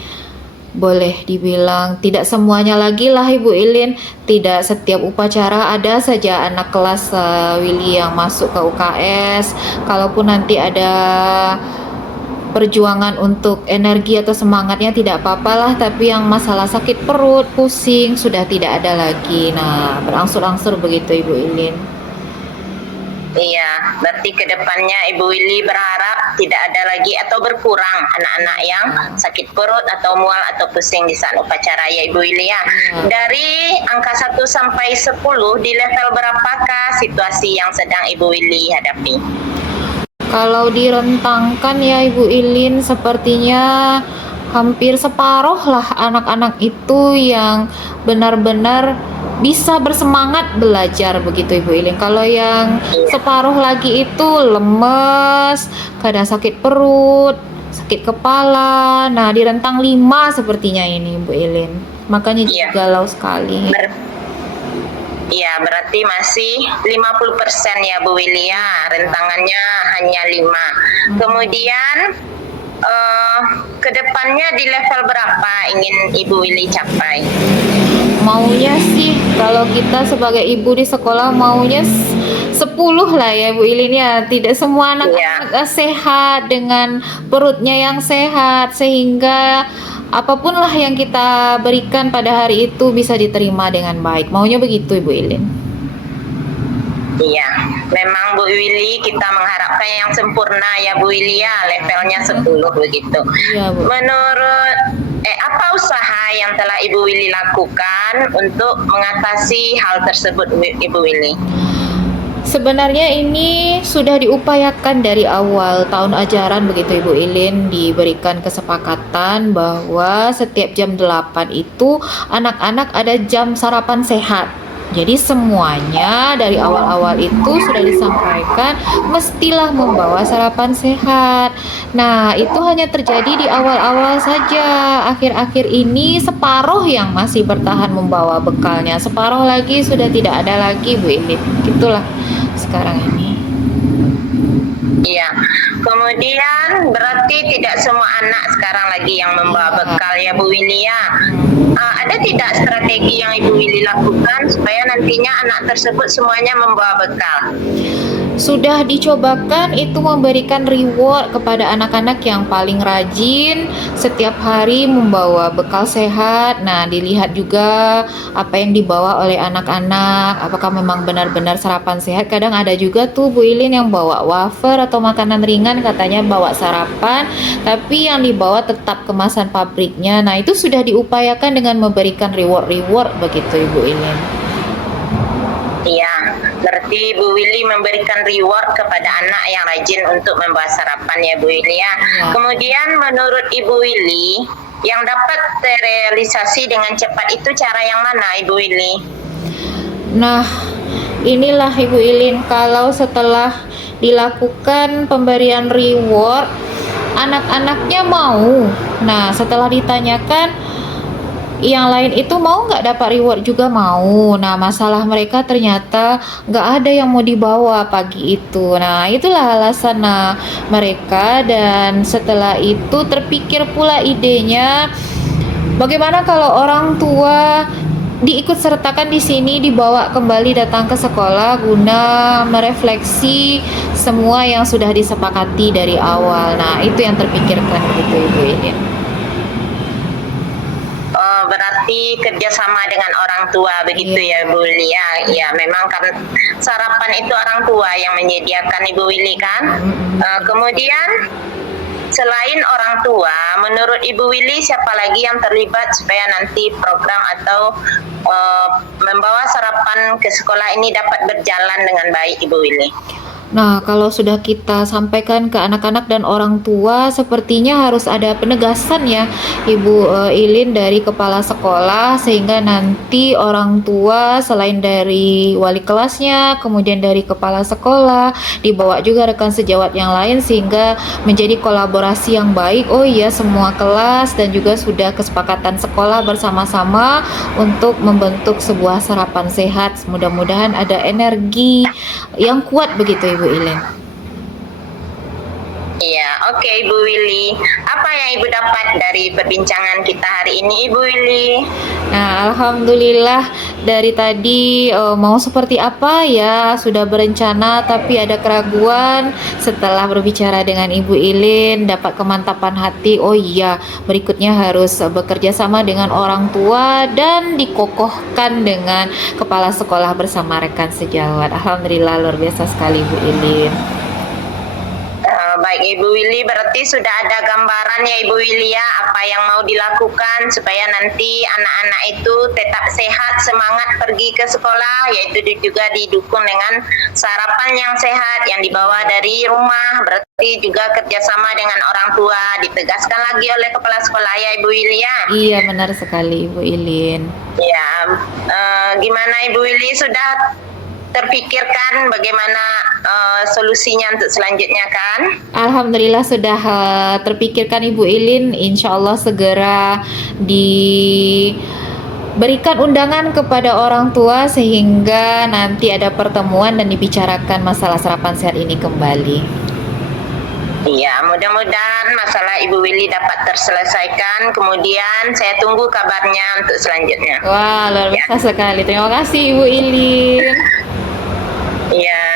boleh dibilang tidak semuanya lagi lah Ibu Ilin, tidak setiap upacara ada saja anak kelas Willy yang masuk ke UKS. Kalaupun nanti ada perjuangan untuk energi atau semangatnya tidak apa-apalah, tapi yang masalah sakit perut, pusing sudah tidak ada lagi. Nah, berangsur-angsur begitu Ibu Ilin. Iya, berarti kedepannya Ibu Willy berharap tidak ada lagi atau berkurang anak-anak yang sakit perut atau mual atau pusing di saat upacara ya Ibu Willy ya. Dari angka 1 sampai 10 di level berapakah situasi yang sedang Ibu Willy hadapi? Kalau direntangkan ya Ibu Ilin, sepertinya hampir separuh lah anak-anak itu yang benar-benar bisa bersemangat belajar begitu Ibu Ilin. Kalau yang separuh lagi itu lemes, kadang sakit perut, sakit kepala. Nah, di rentang 5 sepertinya ini Ibu Ilin. Makanya galau sekali. Iya, berarti masih 50% ya Bu Willy ya. Rentangannya hanya 5. Kemudian kedepannya di level berapa ingin Ibu Willy capai? Maunya sih kalau kita sebagai ibu di sekolah maunya 10 lah ya Bu Ilin ya. Tidak semua anak-anak sehat dengan perutnya yang sehat sehingga apapun lah yang kita berikan pada hari itu bisa diterima dengan baik. Maunya begitu Ibu Ilin. Iya, memang Bu Willy kita mengharapkan yang sempurna ya Bu Willy ya, levelnya 10 begitu. Iya, Bu. Menurut apa usaha yang telah Ibu Willy lakukan untuk mengatasi hal tersebut Ibu Willy? Sebenarnya ini sudah diupayakan dari awal tahun ajaran begitu Ibu Ilin, diberikan kesepakatan bahwa setiap jam 8 itu anak-anak ada jam sarapan sehat. Jadi semuanya dari awal-awal itu sudah disampaikan mestilah membawa sarapan sehat. Nah, itu hanya terjadi di awal-awal saja. Akhir-akhir ini separuh yang masih bertahan membawa bekalnya, separuh lagi sudah tidak ada lagi Bu Ilin. Gitulah sekarang ini. Iya, kemudian berarti tidak semua anak sekarang lagi yang membawa bekal ya Bu Willy ya. Ada tidak strategi yang Ibu Willy lakukan supaya nantinya anak tersebut semuanya membawa bekal? Sudah dicobakan itu memberikan reward kepada anak-anak yang paling rajin setiap hari membawa bekal sehat. Nah, dilihat juga apa yang dibawa oleh anak-anak, apakah memang benar-benar sarapan sehat. Kadang ada juga tuh Bu Ilin yang bawa wafer atau makanan ringan, katanya bawa sarapan, tapi yang dibawa tetap kemasan pabriknya. Nah, itu sudah diupayakan dengan memberikan reward-reward begitu Ibu Ilin. Iya, berarti Bu Willy memberikan reward kepada anak yang rajin untuk membawa sarapan ya Bu Willy ya. Kemudian menurut Ibu Willy, yang dapat terrealisasi dengan cepat itu cara yang mana Ibu Willy? Nah, inilah Ibu Ilin, kalau setelah dilakukan pemberian reward, anak-anaknya mau. Nah, setelah ditanyakan, yang lain itu mau nggak dapat reward juga mau. Nah, masalah mereka ternyata nggak ada yang mau dibawa pagi itu. Nah, itulah alasan mereka, dan setelah itu terpikir pula idenya, bagaimana kalau orang tua diikut sertakan di sini, dibawa kembali datang ke sekolah guna merefleksi semua yang sudah disepakati dari awal. Nah, itu yang terpikirkan gitu Ibu ini. Berarti kerjasama dengan orang tua begitu ya Bu Willy ya. Ya memang kan sarapan itu orang tua yang menyediakan Ibu Willy kan. Kemudian selain orang tua, menurut Ibu Willy siapa lagi yang terlibat supaya nanti program atau membawa sarapan ke sekolah ini dapat berjalan dengan baik Ibu Willy? Nah, kalau sudah kita sampaikan ke anak-anak dan orang tua, sepertinya harus ada penegasan ya, Ibu Ilin, dari kepala sekolah, sehingga nanti orang tua selain dari wali kelasnya, kemudian dari kepala sekolah, dibawa juga rekan sejawat yang lain, sehingga menjadi kolaborasi yang baik. Oh iya, semua kelas dan juga sudah kesepakatan sekolah bersama-sama untuk membentuk sebuah sarapan sehat. Mudah-mudahan ada energi yang kuat begitu Ibu Ilin. Iya, oke Ibu Willy. Apa yang Ibu dapat dari perbincangan kita hari ini Ibu Willy? Nah, alhamdulillah dari tadi mau seperti apa ya, sudah berencana tapi ada keraguan. Setelah berbicara dengan Ibu Ilin, dapat kemantapan hati. Oh iya, berikutnya harus bekerja sama dengan orang tua dan dikokohkan dengan kepala sekolah bersama rekan sejawat. Alhamdulillah, luar biasa sekali Ibu Ilin. Baik Ibu Willy, berarti sudah ada gambaran ya Ibu Willy ya, apa yang mau dilakukan supaya nanti anak-anak itu tetap sehat, semangat pergi ke sekolah, yaitu juga didukung dengan sarapan yang sehat yang dibawa dari rumah. Berarti juga kerjasama dengan orang tua, ditegaskan lagi oleh kepala sekolah ya Ibu Willy ya. Iya, benar sekali Ibu Ilin. Ya, gimana Ibu Willy, sudah terpikirkan bagaimana solusinya untuk selanjutnya kan? Alhamdulillah sudah terpikirkan Ibu Ilin. Insya Allah segera diberikan undangan kepada orang tua sehingga nanti ada pertemuan dan dibicarakan masalah sarapan sehat ini kembali. Iya, mudah-mudahan masalah Ibu Willy dapat terselesaikan. Kemudian saya tunggu kabarnya untuk selanjutnya. Wah, luar biasa sekali. Terima kasih Ibu Ilin. Iya.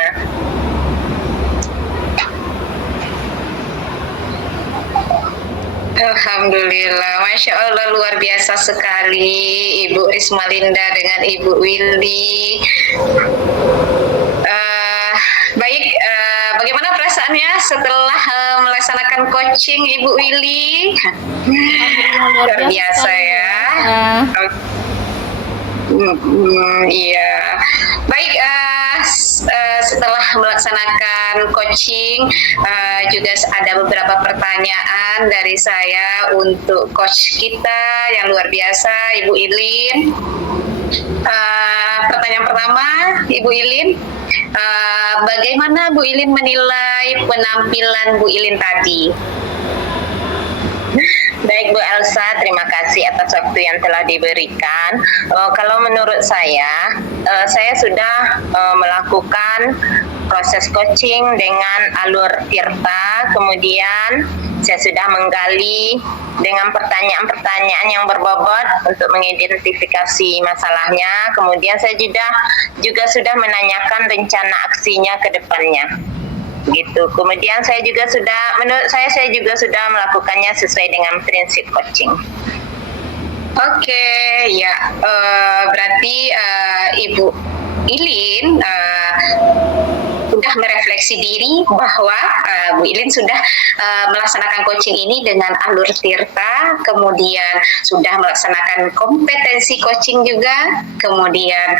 Alhamdulillah, Masya Allah, luar biasa sekali Ibu Rismalinda dengan Ibu Willy. Baik, bagaimana perasaannya setelah melaksanakan coaching Ibu Willy? Luar biasa ya. Iya. Baik, setelah melaksanakan coaching, juga ada beberapa pertanyaan dari saya untuk coach kita yang luar biasa, Ibu Ilin. Pertanyaan pertama, Ibu Ilin, bagaimana Bu Ilin menilai penampilan Bu Ilin tadi? Baik Bu Elsa, terima kasih atas waktu yang telah diberikan. Kalau menurut saya sudah melakukan proses coaching dengan alur Tirta, kemudian saya sudah menggali dengan pertanyaan-pertanyaan yang berbobot untuk mengidentifikasi masalahnya. Kemudian saya juga sudah menanyakan rencana aksinya ke depannya. Gitu. Kemudian menurut saya juga sudah melakukannya sesuai dengan prinsip coaching. Oke, ya, berarti Ibu Ilin sudah merefleksi diri bahwa Bu Ilin sudah melaksanakan coaching ini dengan alur Tirta, kemudian sudah melaksanakan kompetensi coaching juga, kemudian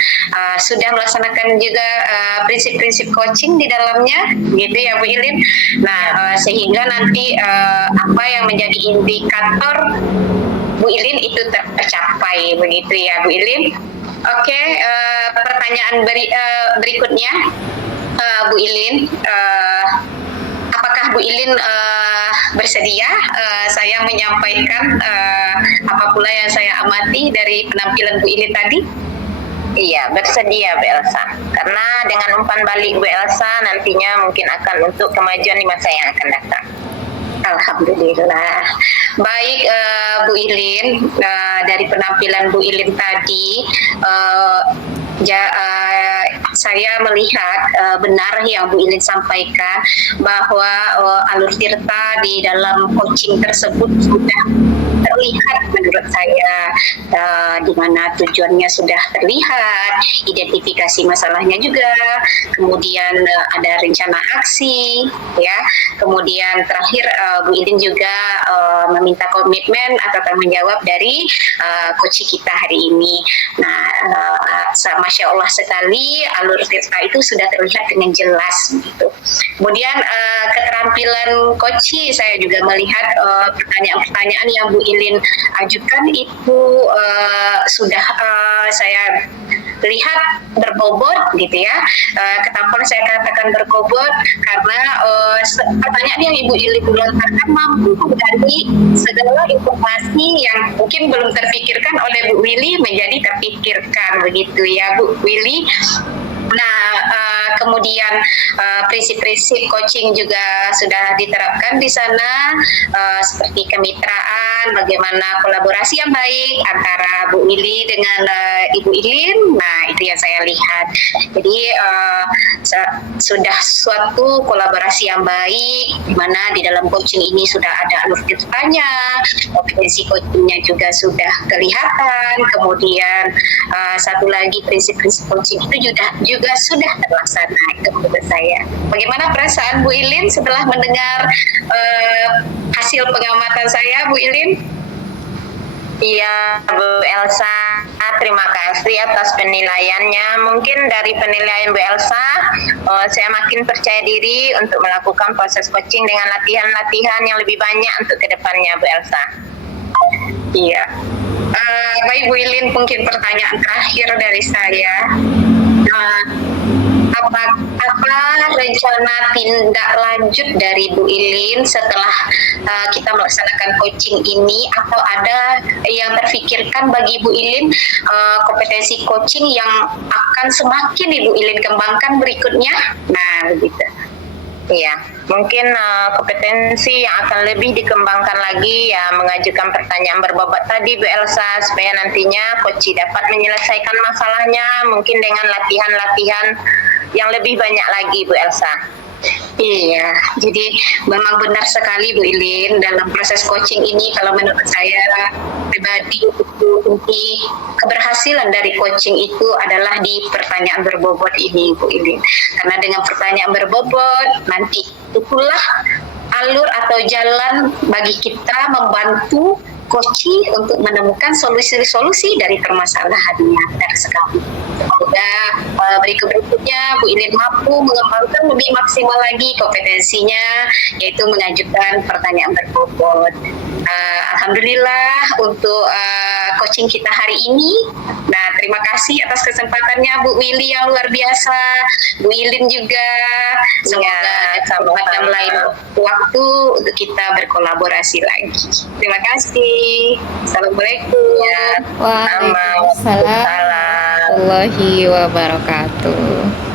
sudah melaksanakan juga prinsip-prinsip coaching di dalamnya, gitu ya Bu Ilin. Nah, sehingga nanti apa yang menjadi indikator Bu Ilin itu tercapai, begitu ya Bu Ilin. Oke, pertanyaan pertanyaan berikutnya, Bu Ilin. Apakah Bu Ilin bersedia saya menyampaikan apa pula yang saya amati dari penampilan Bu Ilin tadi? Iya, bersedia Bu Elsa. Karena dengan umpan balik Bu Elsa nantinya mungkin akan untuk kemajuan di masa yang akan datang. Alhamdulillah. Baik, Bu Ilin, dari penampilan Bu Ilin tadi, saya melihat benar yang Bu Ilin sampaikan bahwa alur tirta di dalam coaching tersebut sudah terlihat menurut saya, di mana tujuannya sudah terlihat, identifikasi masalahnya juga, kemudian ada rencana aksi, ya, kemudian terakhir Bu Ilin juga meminta komitmen atau tanggung jawab dari coach kita hari ini. Nah, Masya Allah sekali, alur tirta itu sudah terlihat dengan jelas gitu. Kemudian keterampilan coach, saya juga melihat pertanyaan-pertanyaan yang Bu Ilin ajukan itu sudah saya lihat berbobot gitu ya. Kenapa saya katakan berbobot? Karena pertanyaan yang Ibu Ilin lontarkan mampu menggali segala informasi yang mungkin belum terpikirkan oleh Bu Willy menjadi terpikirkan begitu ya Bu Willy. Nah, kemudian prinsip-prinsip coaching juga sudah diterapkan di sana, seperti kemitraan, bagaimana kolaborasi yang baik antara Bu Willy dengan Ibu Ilin. Nah, itu yang saya lihat. Jadi sudah suatu kolaborasi yang baik, di mana di dalam coaching ini sudah ada alur tirtanya, kompetensi coachingnya juga sudah kelihatan. Kemudian satu lagi prinsip-prinsip coaching itu juga sudah terlaksana, itu menurut saya. Bagaimana perasaan Bu Ilin setelah mendengar hasil pengamatan saya, Bu Ilin? Iya, Bu Elsa, terima kasih atas penilaiannya. Mungkin dari penilaian Bu Elsa, saya makin percaya diri untuk melakukan proses coaching dengan latihan-latihan yang lebih banyak untuk kedepannya, Bu Elsa. Iya. Baik Bu Ilin, mungkin pertanyaan terakhir dari saya. Apa rencana tindak lanjut dari Bu Ilin setelah kita melaksanakan coaching ini, atau ada yang terfikirkan bagi Bu Ilin kompetensi coaching yang akan semakin Ibu Ilin kembangkan berikutnya? Nah, begitu. Iya, mungkin kompetensi yang akan lebih dikembangkan lagi ya, mengajukan pertanyaan berbobot tadi Bu Elsa, supaya nantinya coach dapat menyelesaikan masalahnya mungkin dengan latihan-latihan yang lebih banyak lagi Bu Elsa. Iya, jadi memang benar sekali Bu Ilin, dalam proses coaching ini kalau menurut saya pribadi kunci keberhasilan dari coaching itu adalah di pertanyaan berbobot ini Bu Ilin. Karena dengan pertanyaan berbobot nanti itulah alur atau jalan bagi kita membantu coaching untuk menemukan solusi-solusi dari permasalahannya. Benar sekali. Semoga berikutnya Bu Ilin mampu mengembangkan lebih maksimal lagi kompetensinya, yaitu mengajukan pertanyaan berbobot. Alhamdulillah untuk coaching kita hari ini. Nah, terima kasih atas kesempatannya Bu Willy yang luar biasa, Bu Ilin juga. Semoga kesempatan lain waktu untuk kita berkolaborasi lagi. Terima kasih. Assalamualaikum. Waalaikumsalam warahmatullahi wabarakatuh.